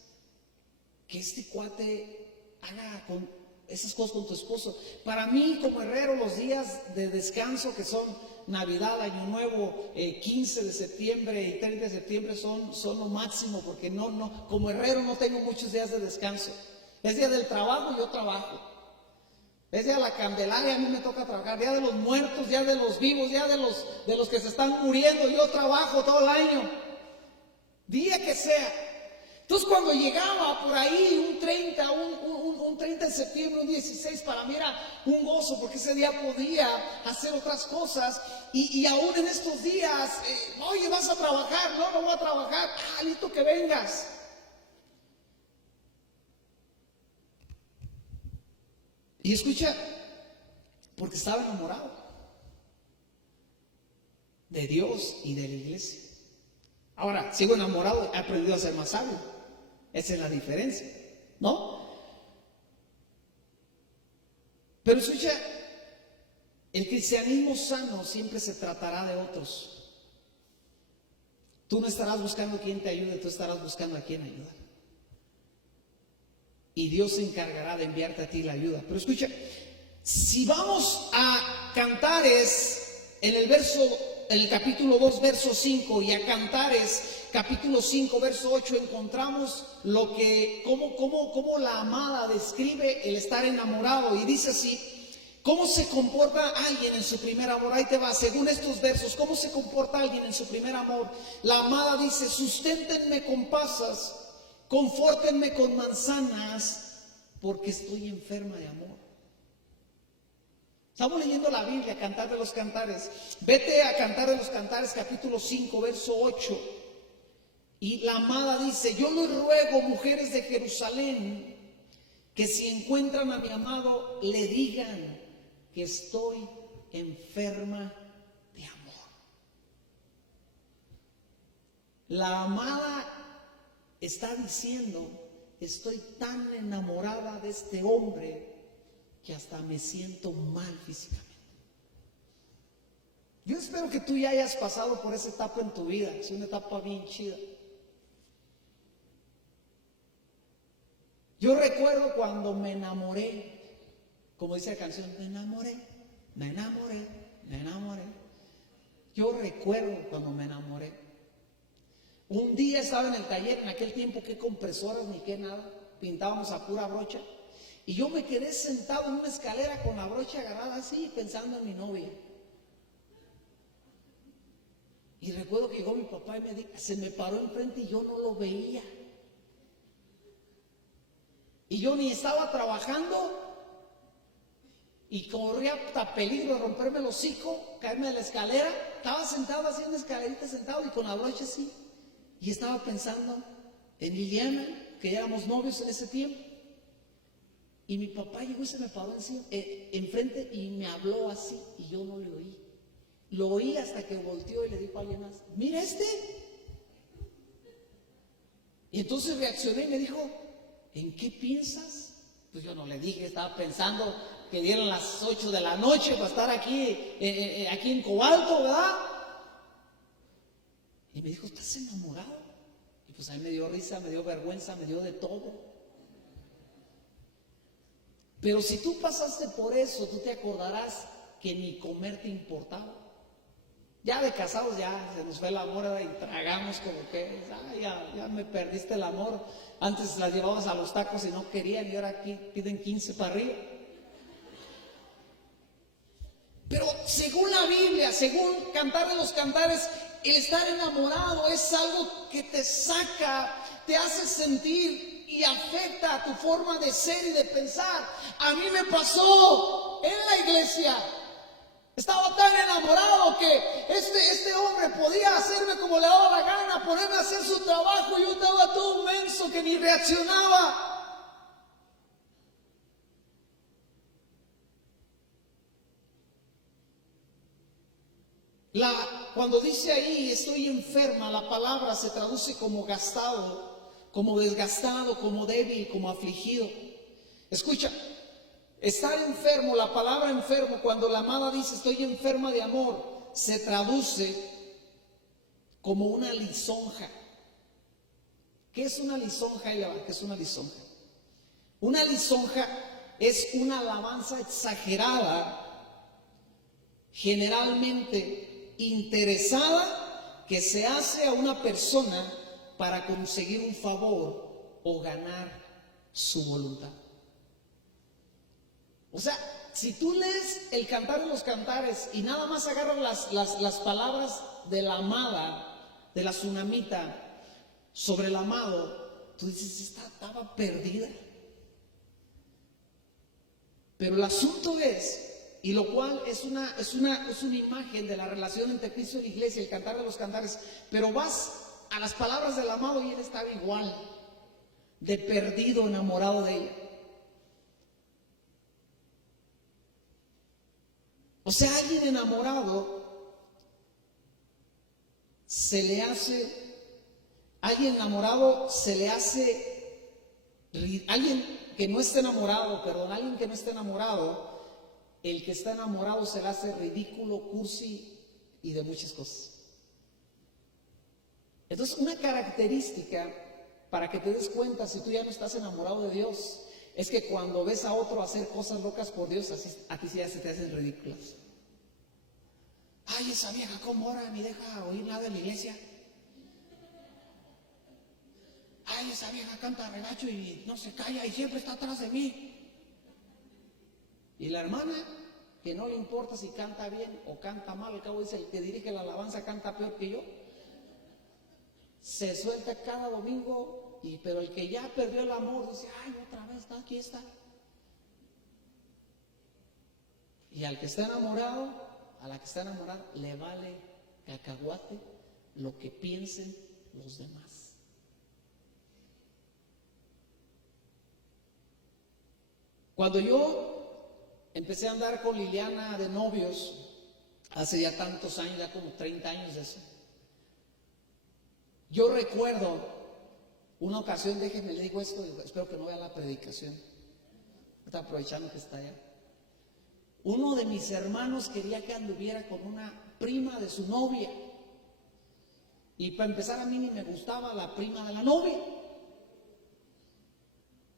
que este cuate haga con esas cosas con tu esposo? Para mí, como herrero, los días de descanso que son Navidad, Año Nuevo, 15 de septiembre y 30 de septiembre son lo máximo, porque no, como herrero no tengo muchos días de descanso. Es día del trabajo, yo trabajo. Es día de la Candelaria, a mí me toca trabajar. Día de los muertos, día de los vivos, día de los que se están muriendo, yo trabajo todo el año. Día que sea. Entonces cuando llegaba por ahí un 30, un Un 30 de septiembre, un 16, para mí era un gozo porque ese día podía hacer otras cosas. Y aún en estos días, oye, ¿vas a trabajar? No, no voy a trabajar. Listo que vengas. Y escucha, porque estaba enamorado de Dios y de la iglesia. Ahora, sigo enamorado, he aprendido a ser más sabio. Esa es la diferencia, ¿no? Pero escucha, el cristianismo sano siempre se tratará de otros. Tú no estarás buscando a quien te ayude, tú estarás buscando a quien ayudar. Y Dios se encargará de enviarte a ti la ayuda. Pero escucha, si vamos a Cantares, en el capítulo 2, verso 5, y a Cantares, capítulo 5, verso 8, encontramos cómo la amada describe el estar enamorado. Y dice así: ¿cómo se comporta alguien en su primer amor? Ahí te va, según estos versos, ¿cómo se comporta alguien en su primer amor? La amada dice: susténtenme con pasas, confórtenme con manzanas, porque estoy enferma de amor. Estamos leyendo la Biblia, Cantar de los Cantares. Vete a Cantar de los Cantares, capítulo 5, verso 8. Y la amada dice: yo les ruego, mujeres de Jerusalén, que si encuentran a mi amado, le digan que estoy enferma de amor. La amada está diciendo: estoy tan enamorada de este hombre que hasta me siento mal físicamente. Yo espero que tú ya hayas pasado por esa etapa en tu vida. Es una etapa bien chida. Yo recuerdo cuando me enamoré, como dice la canción, me enamoré. Yo recuerdo cuando me enamoré. Un día estaba en el taller, en aquel tiempo qué compresoras ni qué nada, pintábamos a pura brocha. Y yo me quedé sentado en una escalera con la brocha agarrada así, pensando en mi novia. Y recuerdo que llegó mi papá y se me paró enfrente y yo no lo veía. Y yo ni estaba trabajando y corría hasta peligro de romperme el hocico, caerme de la escalera. Estaba sentado así en una escalerita, sentado y con la brocha así. Y estaba pensando en Liliana, que ya éramos novios en ese tiempo. Y mi papá llegó y se me paró enfrente y me habló así y yo no le oí. Lo oí hasta que volteó y le dijo a alguien más: mira este. Y entonces reaccioné y me dijo: ¿en qué piensas? Pues yo no le dije, estaba pensando que dieran las 8 de la noche para estar aquí en Cobalto, ¿verdad? Y me dijo: ¿estás enamorado? Y pues a mí me dio risa, me dio vergüenza, me dio de todo. Pero si tú pasaste por eso, tú te acordarás que ni comer te importaba. Ya de casados ya se nos fue el amor, ¿verdad? Y tragamos como que, ya me perdiste el amor. Antes las llevabas a los tacos y no querían, y ahora aquí piden 15 para arriba. Pero según la Biblia, según Cantar de los Cantares, el estar enamorado es algo que te saca, te hace sentir y afecta a tu forma de ser y de pensar. A mí me pasó en la iglesia. Estaba tan enamorado que este hombre podía hacerme como le daba la gana, ponerme a hacer su trabajo, y yo estaba todo menso que ni reaccionaba. Cuando dice ahí estoy enferma, la palabra se traduce como gastado, como desgastado, como débil, como afligido. Escucha, estar enfermo, la palabra enfermo, cuando la amada dice estoy enferma de amor, se traduce como una lisonja. ¿Qué es una lisonja? ¿Qué es una lisonja? Una lisonja es una alabanza exagerada, generalmente interesada, que se hace a una persona para conseguir un favor o ganar su voluntad. O sea, si tú lees el Cantar de los Cantares y nada más agarras las palabras de la amada, de la tsunamita, sobre el amado, tú dices, esta estaba perdida. Pero el asunto es, y lo cual es una imagen de la relación entre Cristo y la iglesia, el cantar de los cantares, pero vas a las palabras del amado y él estaba igual, de perdido, enamorado de ella. O sea, alguien enamorado alguien que no esté enamorado, alguien que no esté enamorado, el que está enamorado se le hace ridículo, cursi y de muchas cosas. Entonces, una característica para que te des cuenta si tú ya no estás enamorado de Dios es que cuando ves a otro hacer cosas locas por Dios, a ti sí ya se te hacen ridículas. Ay, esa vieja, ¿cómo ora? Ni deja oír nada en la iglesia. Ay, esa vieja canta regacho y no se calla y siempre está atrás de mí. Y la hermana, que no le importa si canta bien o canta mal, al cabo dice, el que dirige la alabanza canta peor que yo. Se suelta cada domingo, pero el que ya perdió el amor dice, ay, otra vez, aquí está. Y al que está enamorado, a la que está enamorada, le vale cacahuate lo que piensen los demás. Cuando yo empecé a andar con Liliana de novios, hace ya tantos años, ya como 30 años de eso, yo recuerdo una ocasión, déjenme le digo esto, espero que no vea la predicación, está aprovechando que está allá. Uno de mis hermanos quería que anduviera con una prima de su novia, y para empezar a mí ni me gustaba la prima de la novia.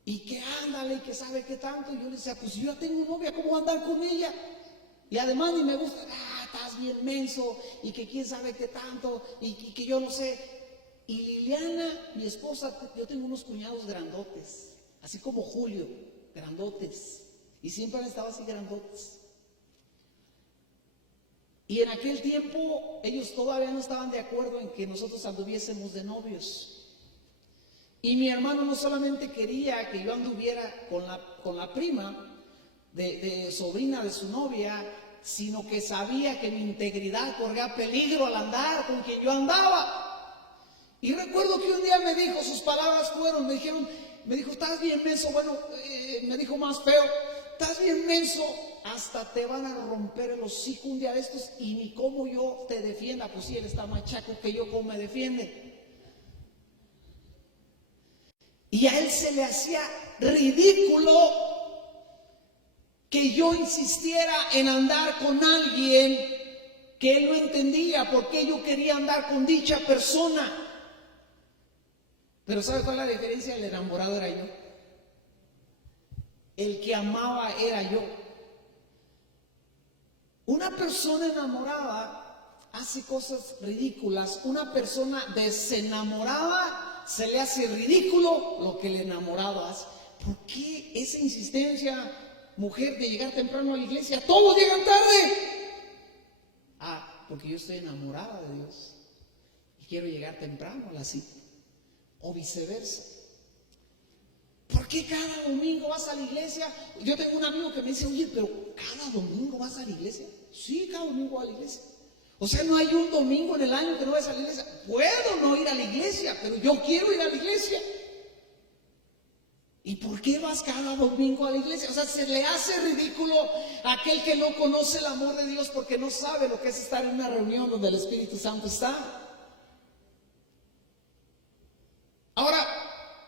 Y que ándale, y que sabe qué tanto. Y yo le decía, pues si yo ya tengo novia, ¿cómo voy a andar con ella? Y además ni me gusta, estás bien menso, y que quién sabe qué tanto, y que yo no sé. Y Liliana, mi esposa, yo tengo unos cuñados grandotes, así como Julio, grandotes. Y siempre han estado así grandotes. Y en aquel tiempo ellos todavía no estaban de acuerdo en que nosotros anduviésemos de novios. Y mi hermano no solamente quería que yo anduviera con la prima de sobrina de su novia, sino que sabía que mi integridad corría peligro al andar con quien yo andaba. Y recuerdo que un día me dijo, sus palabras fueron, me dijo, estás bien menso, me dijo más feo, estás bien menso, hasta te van a romper el hocico un día de estos y ni cómo yo te defienda, pues si él está más chaco que yo, ¿cómo me defiende? Y a él se le hacía ridículo que yo insistiera en andar con alguien que él no entendía por qué yo quería andar con dicha persona. Pero ¿sabe cuál es la diferencia? El enamorado era yo. El que amaba era yo. Una persona enamorada hace cosas ridículas. Una persona desenamorada se le hace ridículo lo que el enamorado hace. ¿Por qué esa insistencia, mujer, de llegar temprano a la iglesia? Todos llegan tarde. Porque yo estoy enamorada de Dios y quiero llegar temprano a la cita. O viceversa. ¿Por qué cada domingo vas a la iglesia? Yo tengo un amigo que me dice, oye, pero ¿cada domingo vas a la iglesia? Sí, cada domingo voy a la iglesia. O sea, no hay un domingo en el año que no vayas a la iglesia. Puedo no ir a la iglesia, pero yo quiero ir a la iglesia. ¿Y por qué vas cada domingo a la iglesia? O sea, se le hace ridículo a aquel que no conoce el amor de Dios porque no sabe lo que es estar en una reunión donde el Espíritu Santo está. Ahora,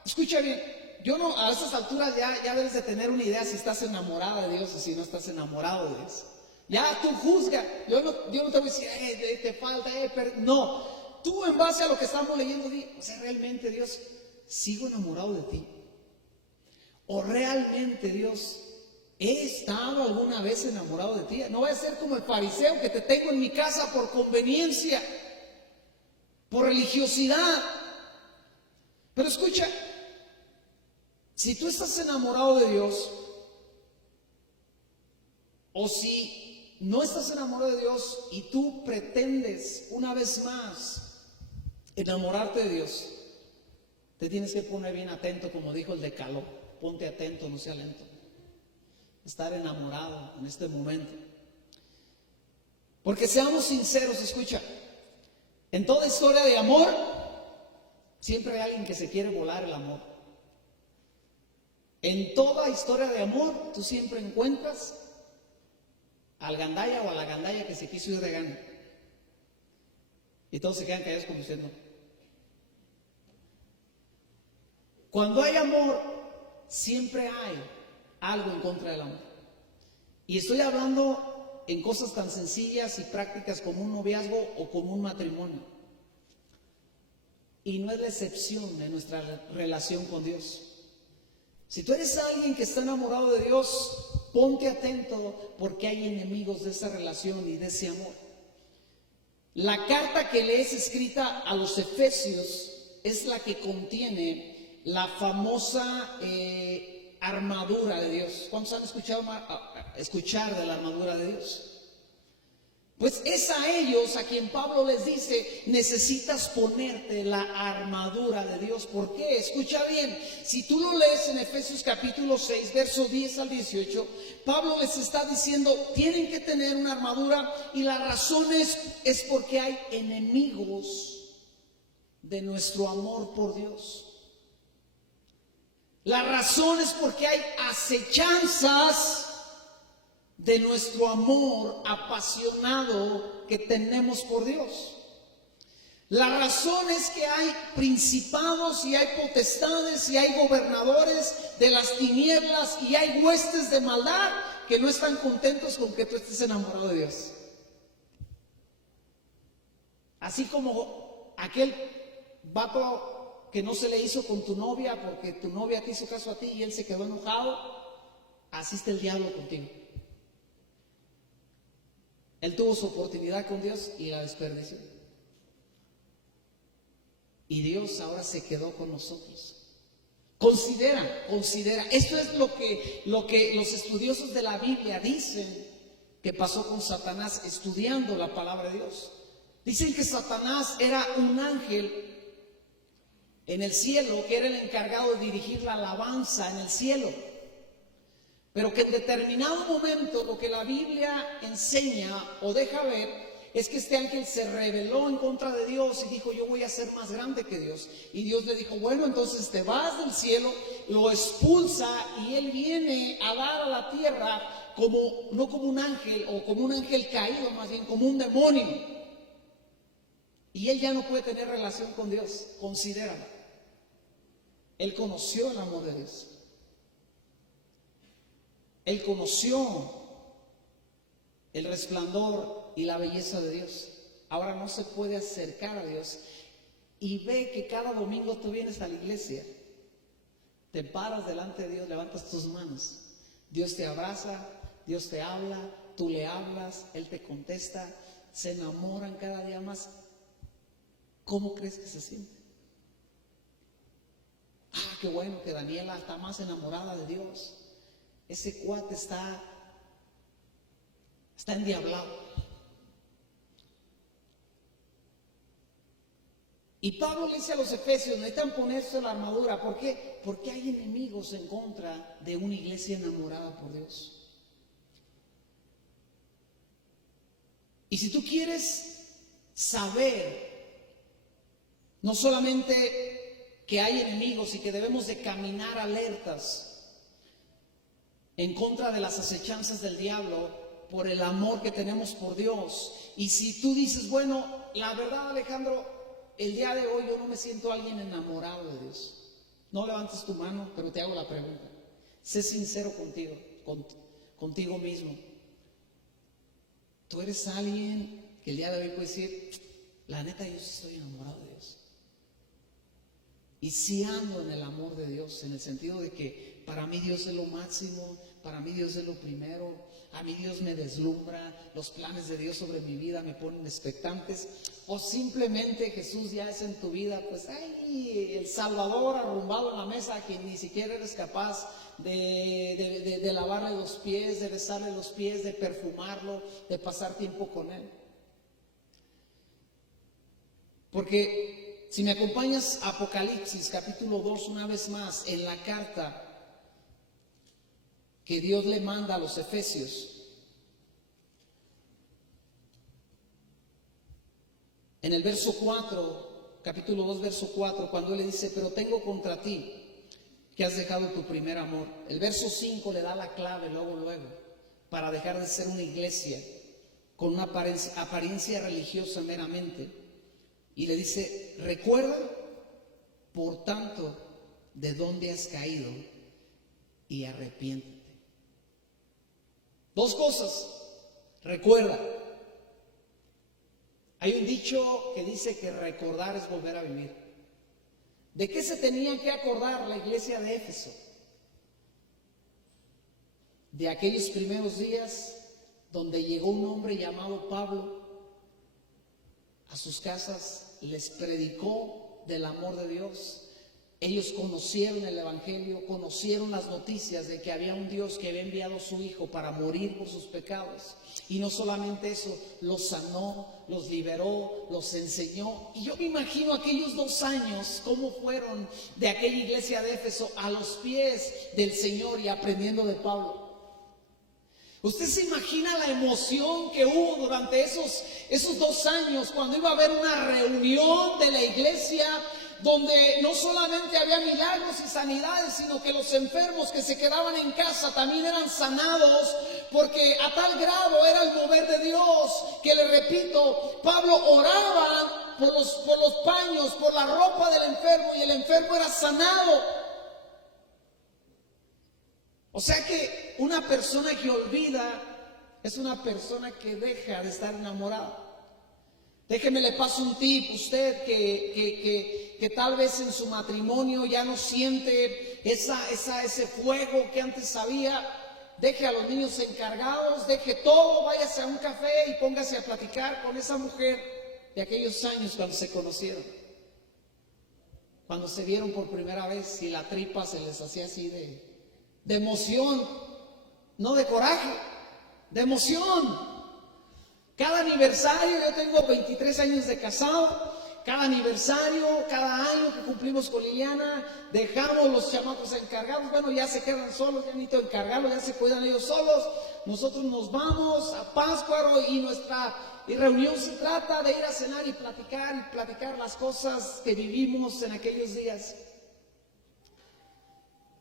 escucha bien, yo no, a estas alturas ya debes de tener una idea si estás enamorada de Dios o si no estás enamorado de Dios. Ya tú juzga, yo no te voy a decir, te falta, no. Tú en base a lo que estamos leyendo, di, o sea, realmente Dios, sigo enamorado de ti. O realmente Dios, he estado alguna vez enamorado de ti. No voy a ser como el fariseo que te tengo en mi casa por conveniencia, por religiosidad. Pero escucha, si tú estás enamorado de Dios, o si no estás enamorado de Dios y tú pretendes una vez más enamorarte de Dios, te tienes que poner bien atento, como dijo el Decálogo. Ponte atento, no sea lento. estar enamorado en este momento. Porque seamos sinceros, escucha, en toda historia de amor, siempre hay alguien que se quiere volar el amor. En toda historia de amor, tú siempre encuentras al gandaya o a la gandaya que se quiso ir de gana. Y todos se quedan callados como diciendo. Cuando hay amor, siempre hay algo en contra del amor. Y estoy hablando en cosas tan sencillas y prácticas como un noviazgo o como un matrimonio. Y no es la excepción en nuestra relación con Dios. Si tú eres alguien que está enamorado de Dios, ponte atento porque hay enemigos de esa relación y de ese amor. La carta que lees escrita a los Efesios es la que contiene la famosa armadura de Dios. ¿Cuántos han escuchado escuchar de la armadura de Dios? Pues es a ellos a quien Pablo les dice, necesitas ponerte la armadura de Dios. ¿Por qué? Escucha bien, si tú lo lees en Efesios capítulo 6, verso 10 al 18, Pablo les está diciendo, tienen que tener una armadura y la razón es porque hay enemigos de nuestro amor por Dios. La razón es porque hay acechanzas de nuestro amor apasionado que tenemos por Dios. La razón es que hay principados y hay potestades y hay gobernadores de las tinieblas y hay huestes de maldad que no están contentos con que tú estés enamorado de Dios. Así como aquel vato que no se le hizo con tu novia porque tu novia te hizo caso a ti y él se quedó enojado, así está el diablo contigo. Él tuvo su oportunidad con Dios y la desperdició. Y Dios ahora se quedó con nosotros. Considera. Esto es lo que los estudiosos de la Biblia dicen que pasó con Satanás estudiando la palabra de Dios. Dicen que Satanás era un ángel en el cielo, que era el encargado de dirigir la alabanza en el cielo. Pero que en determinado momento lo que la Biblia enseña o deja ver es que este ángel se rebeló en contra de Dios y dijo, yo voy a ser más grande que Dios. Y Dios le dijo, bueno, entonces te vas del cielo, lo expulsa y él viene a dar a la tierra no como un ángel o como un ángel caído, más bien como un demonio. Y él ya no puede tener relación con Dios. Considéralo. Él conoció el amor de Dios. Él conoció el resplandor y la belleza de Dios. Ahora no se puede acercar a Dios. Y ve que cada domingo tú vienes a la iglesia, te paras delante de Dios, levantas tus manos. Dios te abraza, Dios te habla, tú le hablas, Él te contesta, se enamoran cada día más. ¿Cómo crees que se siente? Ah, qué bueno que Daniela está más enamorada de Dios. Ese cuate está endiablado. Y Pablo le dice a los efesios, necesitan ponerse la armadura. ¿Por qué? Porque hay enemigos en contra de una iglesia enamorada por Dios. Y si tú quieres saber, no solamente que hay enemigos y que debemos de caminar alertas en contra de las acechanzas del diablo por el amor que tenemos por Dios. Y si tú dices, bueno, la verdad, Alejandro, el día de hoy yo no me siento alguien enamorado de Dios. No levantes tu mano, pero te hago la pregunta. Sé sincero contigo mismo. Tú eres alguien que el día de hoy puede decir, la neta, yo sí estoy enamorado de Dios. Y sí ando en el amor de Dios, en el sentido de que para mí Dios es lo máximo, para mí Dios es lo primero, a mí Dios me deslumbra, los planes de Dios sobre mi vida me ponen expectantes, o simplemente Jesús ya es en tu vida, pues ay, el Salvador arrumbado en la mesa a quien ni siquiera eres capaz de lavarle los pies, de besarle los pies, de perfumarlo, de pasar tiempo con Él. Porque si me acompañas a Apocalipsis capítulo 2 una vez más en la carta que Dios le manda a los efesios. En el verso 4, capítulo 2, verso 4, cuando Él le dice, pero tengo contra ti que has dejado tu primer amor. El verso 5 le da la clave luego, para dejar de ser una iglesia con una apariencia religiosa meramente. Y le dice, recuerda, por tanto, de dónde has caído y arrepiéntete. Dos cosas. Recuerda. Hay un dicho que dice que recordar es volver a vivir. ¿De qué se tenía que acordar la iglesia de Éfeso? De aquellos primeros días donde llegó un hombre llamado Pablo a sus casas, les predicó del amor de Dios. Ellos conocieron el evangelio, conocieron las noticias de que había un Dios que había enviado a su Hijo para morir por sus pecados. Y no solamente eso, los sanó, los liberó, los enseñó. Y yo me imagino aquellos 2 años, cómo fueron de aquella iglesia de Éfeso a los pies del Señor y aprendiendo de Pablo. ¿Usted se imagina la emoción que hubo durante esos 2 años cuando iba a haber una reunión de la iglesia donde no solamente había milagros y sanidades, sino que los enfermos que se quedaban en casa también eran sanados, porque a tal grado era el mover de Dios que, le repito, Pablo oraba por los paños, por la ropa del enfermo, y el enfermo era sanado. O sea que una persona que olvida es una persona que deja de estar enamorada. Déjeme le paso un tip. Usted que tal vez en su matrimonio ya no siente ese fuego que antes había, deje a los niños encargados, deje todo, váyase a un café y póngase a platicar con esa mujer de aquellos años cuando se conocieron, cuando se vieron por primera vez y la tripa se les hacía así de emoción, no de coraje, de emoción. Cada aniversario, yo tengo 23 años de casado, cada aniversario, cada año que cumplimos con Liliana, dejamos los chamacos encargados, bueno, ya se quedan solos, ya necesito encargarlos, ya se cuidan ellos solos. Nosotros nos vamos a Pátzcuaro y nuestra reunión se trata de ir a cenar y platicar las cosas que vivimos en aquellos días.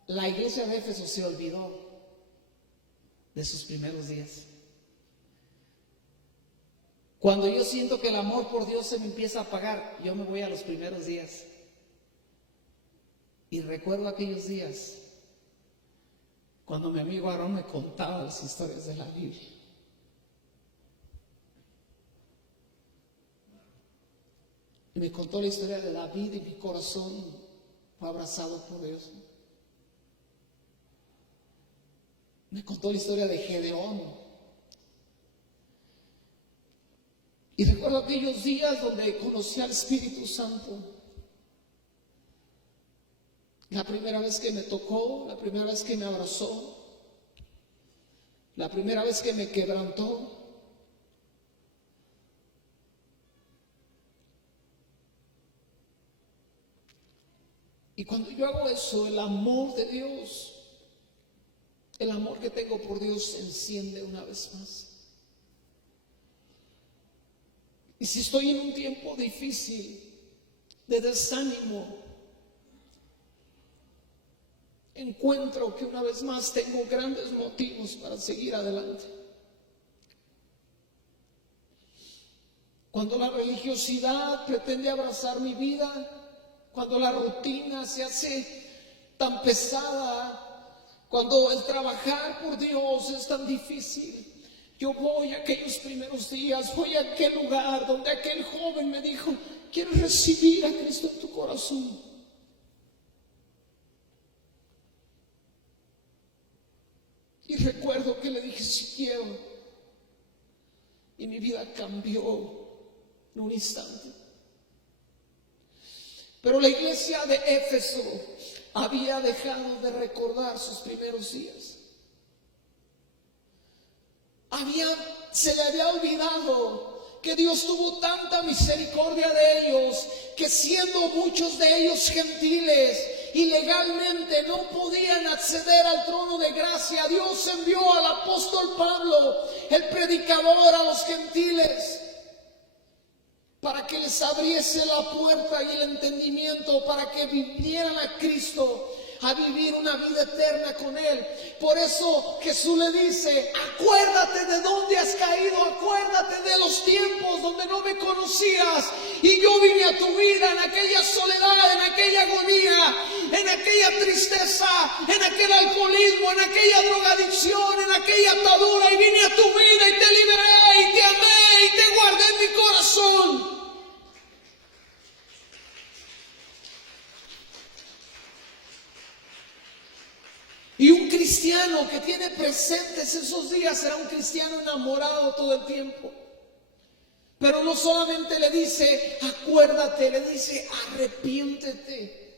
La iglesia de Éfeso se olvidó de sus primeros días. Cuando yo siento que el amor por Dios se me empieza a apagar, yo me voy a los primeros días. Y recuerdo aquellos días cuando mi amigo Aarón me contaba las historias de la Biblia. Y me contó la historia de David y mi corazón fue abrazado por Dios. Me contó la historia de Gedeón. Y recuerdo aquellos días donde conocí al Espíritu Santo. La primera vez que me tocó, la primera vez que me abrazó, la primera vez que me quebrantó. Y cuando yo hago eso, el amor de Dios, el amor que tengo por Dios se enciende una vez más. Y si estoy en un tiempo difícil, de desánimo, encuentro que una vez más tengo grandes motivos para seguir adelante. Cuando la religiosidad pretende abrazar mi vida, cuando la rutina se hace tan pesada, cuando el trabajar por Dios es tan difícil, yo voy a aquellos primeros días, voy a aquel lugar donde aquel joven me dijo, ¿quieres recibir a Cristo en tu corazón? Y recuerdo que le dije, sí quiero. Y mi vida cambió en un instante. Pero la iglesia de Éfeso había dejado de recordar sus primeros días. Se le había olvidado que Dios tuvo tanta misericordia de ellos, que siendo muchos de ellos gentiles y legalmente no podían acceder al trono de gracia, Dios envió al apóstol Pablo, el predicador, a los gentiles, para que les abriese la puerta y el entendimiento, para que vinieran a Cristo, a vivir una vida eterna con Él. Por eso Jesús le dice: acuérdate de dónde has caído, acuérdate de los tiempos donde no me conocías y yo vine a tu vida en aquella soledad, en aquella agonía, en aquella tristeza, en aquel alcoholismo, en aquella drogadicción, en aquella atadura, y vine a tu vida y te liberé y te amé y te guardé en mi corazón. Y un cristiano que tiene presentes esos días será un cristiano enamorado todo el tiempo. Pero no solamente le dice acuérdate, le dice arrepiéntete.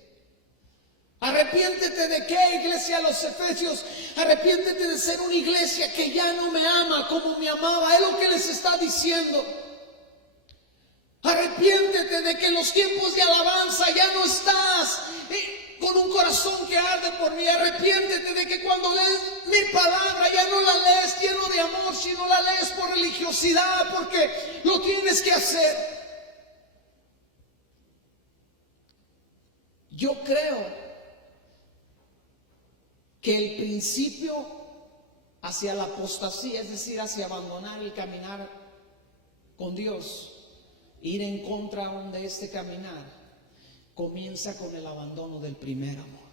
Arrepiéntete de qué, iglesia, los Efesios. Arrepiéntete de ser una iglesia que ya no me ama como me amaba. Es lo que les está diciendo. Arrepiéntete de que en los tiempos de alabanza ya no estás con un corazón que arde por mí. Arrepiéntete de que cuando lees mi palabra ya no la lees lleno de amor, sino la lees por religiosidad, porque lo tienes que hacer. Yo creo que el principio hacia la apostasía, es decir, hacia abandonar el caminar con Dios, ir en contra de este caminar, comienza con el abandono del primer amor.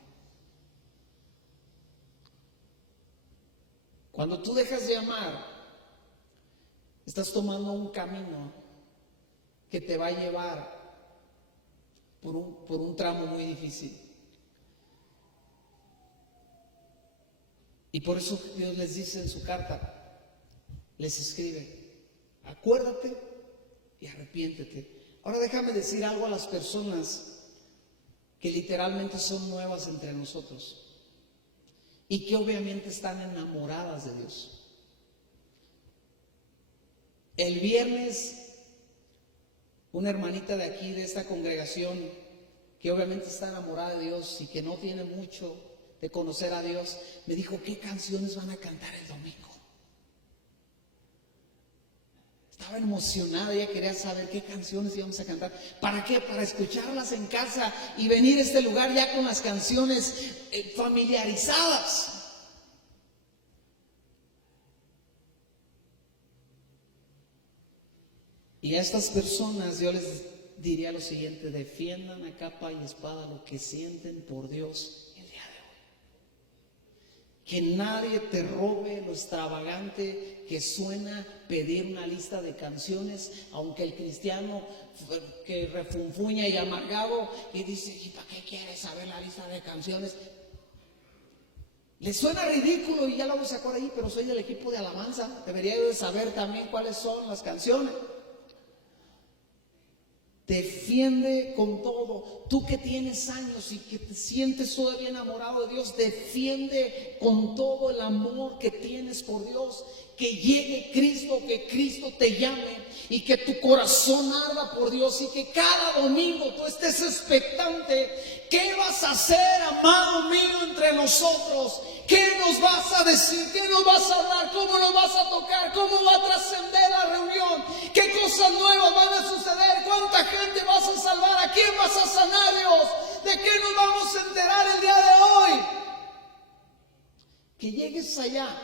Cuando tú dejas de amar, estás tomando un camino que te va a llevar por un tramo muy difícil. Y por eso Dios les dice en su carta, les escribe: acuérdate y arrepiéntete. Ahora déjame decir algo a las personas que literalmente son nuevas entre nosotros y que obviamente están enamoradas de Dios. El viernes, una hermanita de aquí, de esta congregación, que obviamente está enamorada de Dios y que no tiene mucho de conocer a Dios, me dijo: ¿qué canciones van a cantar el domingo? Estaba emocionada, ella quería saber qué canciones íbamos a cantar. ¿Para qué? Para escucharlas en casa y venir a este lugar ya con las canciones familiarizadas. Y a estas personas yo les diría lo siguiente: defiendan a capa y espada lo que sienten por Dios el día de hoy. Que nadie te robe lo extravagante que suena pedir una lista de canciones, aunque el cristiano que refunfuña y amargado y dice: ¿y para qué quieres saber la lista de canciones? Le suena ridículo y ya lo voy a sacar ahí, pero soy del equipo de alabanza, debería de saber también cuáles son las canciones. Defiende con todo. Tú que tienes años y que te sientes todavía enamorado de Dios, defiende con todo el amor que tienes por Dios. Que llegue Cristo, que Cristo te llame y que tu corazón arda por Dios y que cada domingo tú estés expectante. ¿Qué vas a hacer, amado mío, entre nosotros? ¿Qué nos vas a decir? ¿Qué nos vas a hablar? ¿Cómo nos vas a tocar? ¿Cómo va a trascender la reunión? ¿Qué cosas nuevas van a suceder? ¿Cuánta gente vas a salvar? ¿A quién vas a sanar, Dios? ¿De qué nos vamos a enterar el día de hoy? Que llegues allá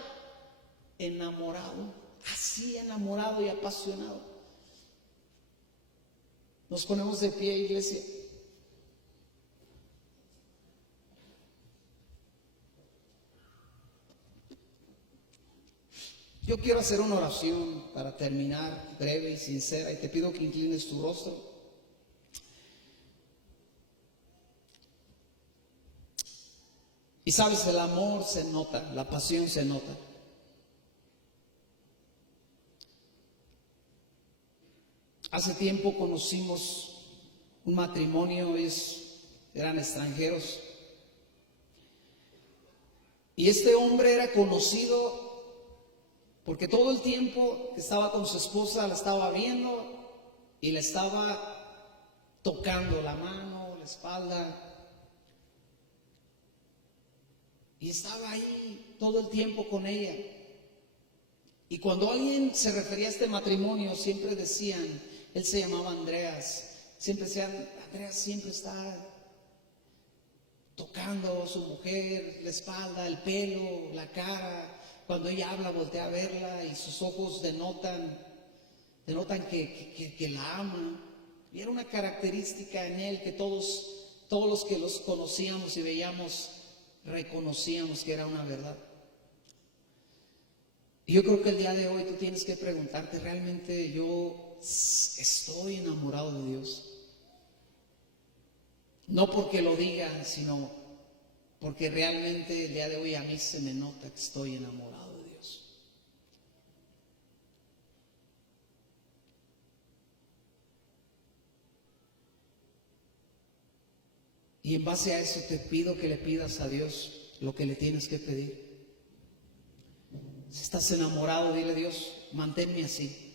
enamorado, así enamorado y apasionado. Nos ponemos de pie, iglesia. Yo quiero hacer una oración para terminar, breve y sincera, y te pido que inclines tu rostro. Y sabes, el amor se nota, la pasión se nota. Hace tiempo conocimos un matrimonio, eran extranjeros. Y este hombre era conocido porque todo el tiempo que estaba con su esposa la estaba viendo y le estaba tocando la mano, la espalda. y estaba ahí todo el tiempo con ella. Y cuando alguien se refería a este matrimonio, siempre decían, él se llamaba Andreas, siempre decían, Andreas siempre está tocando a su mujer, la espalda, el pelo, la cara. Cuando ella habla, voltea a verla y sus ojos denotan que la ama. Y era una característica en él que todos los que los conocíamos y veíamos, reconocíamos que era una verdad. Y yo creo que el día de hoy tú tienes que preguntarte, ¿realmente yo estoy enamorado de Dios? No porque lo diga, sino porque realmente el día de hoy a mí se me nota que estoy enamorado de Dios. Y en base a eso te pido que le pidas a Dios lo que le tienes que pedir. Si estás enamorado, dile a Dios, manténme así.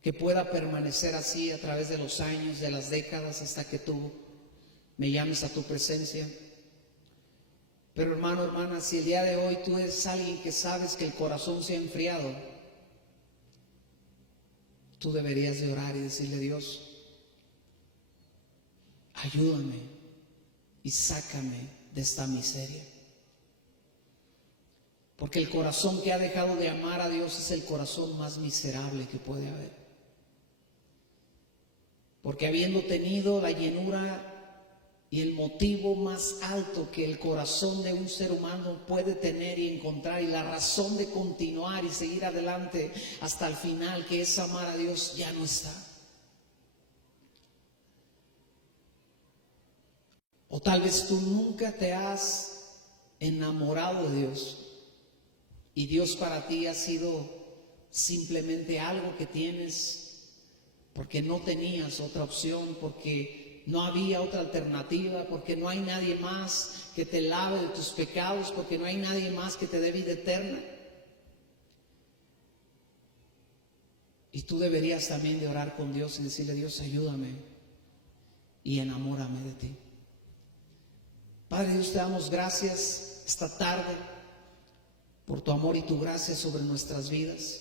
Que pueda permanecer así a través de los años, de las décadas, hasta que tú me llames a tu presencia. Pero hermano, hermana, si el día de hoy tú eres alguien que sabes que el corazón se ha enfriado, tú deberías de orar y decirle a Dios, ayúdame y sácame de esta miseria. Porque el corazón que ha dejado de amar a Dios es el corazón más miserable que puede haber. Porque habiendo tenido la llenura y el motivo más alto que el corazón de un ser humano puede tener y encontrar, y la razón de continuar y seguir adelante hasta el final, que es amar a Dios, ya no está. O tal vez tú nunca te has enamorado de Dios. Y Dios para ti ha sido simplemente algo que tienes porque no tenías otra opción, porque no había otra alternativa, porque no hay nadie más que te lave de tus pecados, porque no hay nadie más que te dé vida eterna. Y tú deberías también de orar con Dios y decirle, Dios, ayúdame y enamórame de ti. Padre Dios, te damos gracias esta tarde por tu amor y tu gracia sobre nuestras vidas.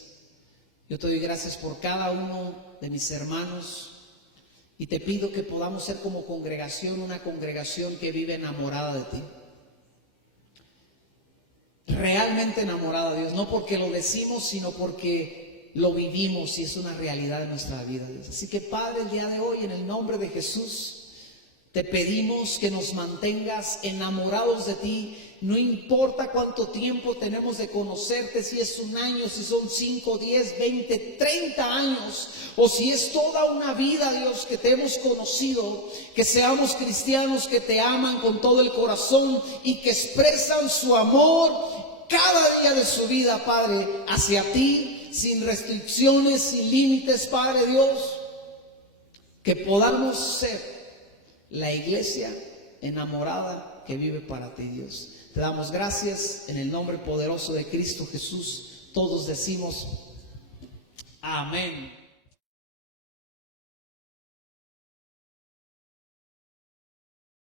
Yo te doy gracias por cada uno de mis hermanos y te pido que podamos ser como congregación, una congregación que vive enamorada de ti. Realmente enamorada de Dios, no porque lo decimos, sino porque lo vivimos y es una realidad en nuestra vida, Dios. Así que Padre, el día de hoy, en el nombre de Jesús, te pedimos que nos mantengas enamorados de ti. No importa cuánto tiempo tenemos de conocerte, si es un año, si son 5, 10, 20, 30 años, o si es toda una vida, Dios, que te hemos conocido, que seamos cristianos que te aman con todo el corazón y que expresan su amor cada día de su vida, Padre, hacia ti, sin restricciones, sin límites, Padre Dios, que podamos ser la iglesia enamorada que vive para ti, Dios. Te damos gracias en el nombre poderoso de Cristo Jesús. Todos decimos amén.